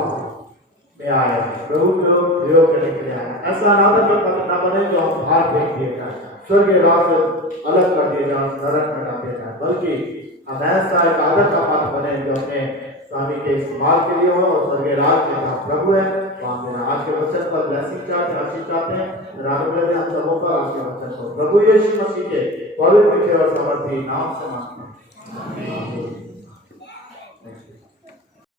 में आए, प्रभु को प्रयोग करने के लिए आए। ऐसा अनादर के पत्र न बने जो हम बाहर फेंक दिए जाए, स्वर्ग के राह से अलग कर दिए जाए, नरक में डाल दिए जाए, बल्कि हम ऐसा एक आदर का पात्र बने जो अपने स्वामी के इस्तेमाल के लिए हो और स्वर्ग राज के जहाँ प्रभु है वहाँ मेरा आज के वचन पर ब्लेसिंग चाहते हैं, आशीष चाहते हैं, अनुग्रह दे हम सबों पर आज के वचन को प्रभु यीशु मसीह के पवित्र और समर्थी नाम से मांगते हैं।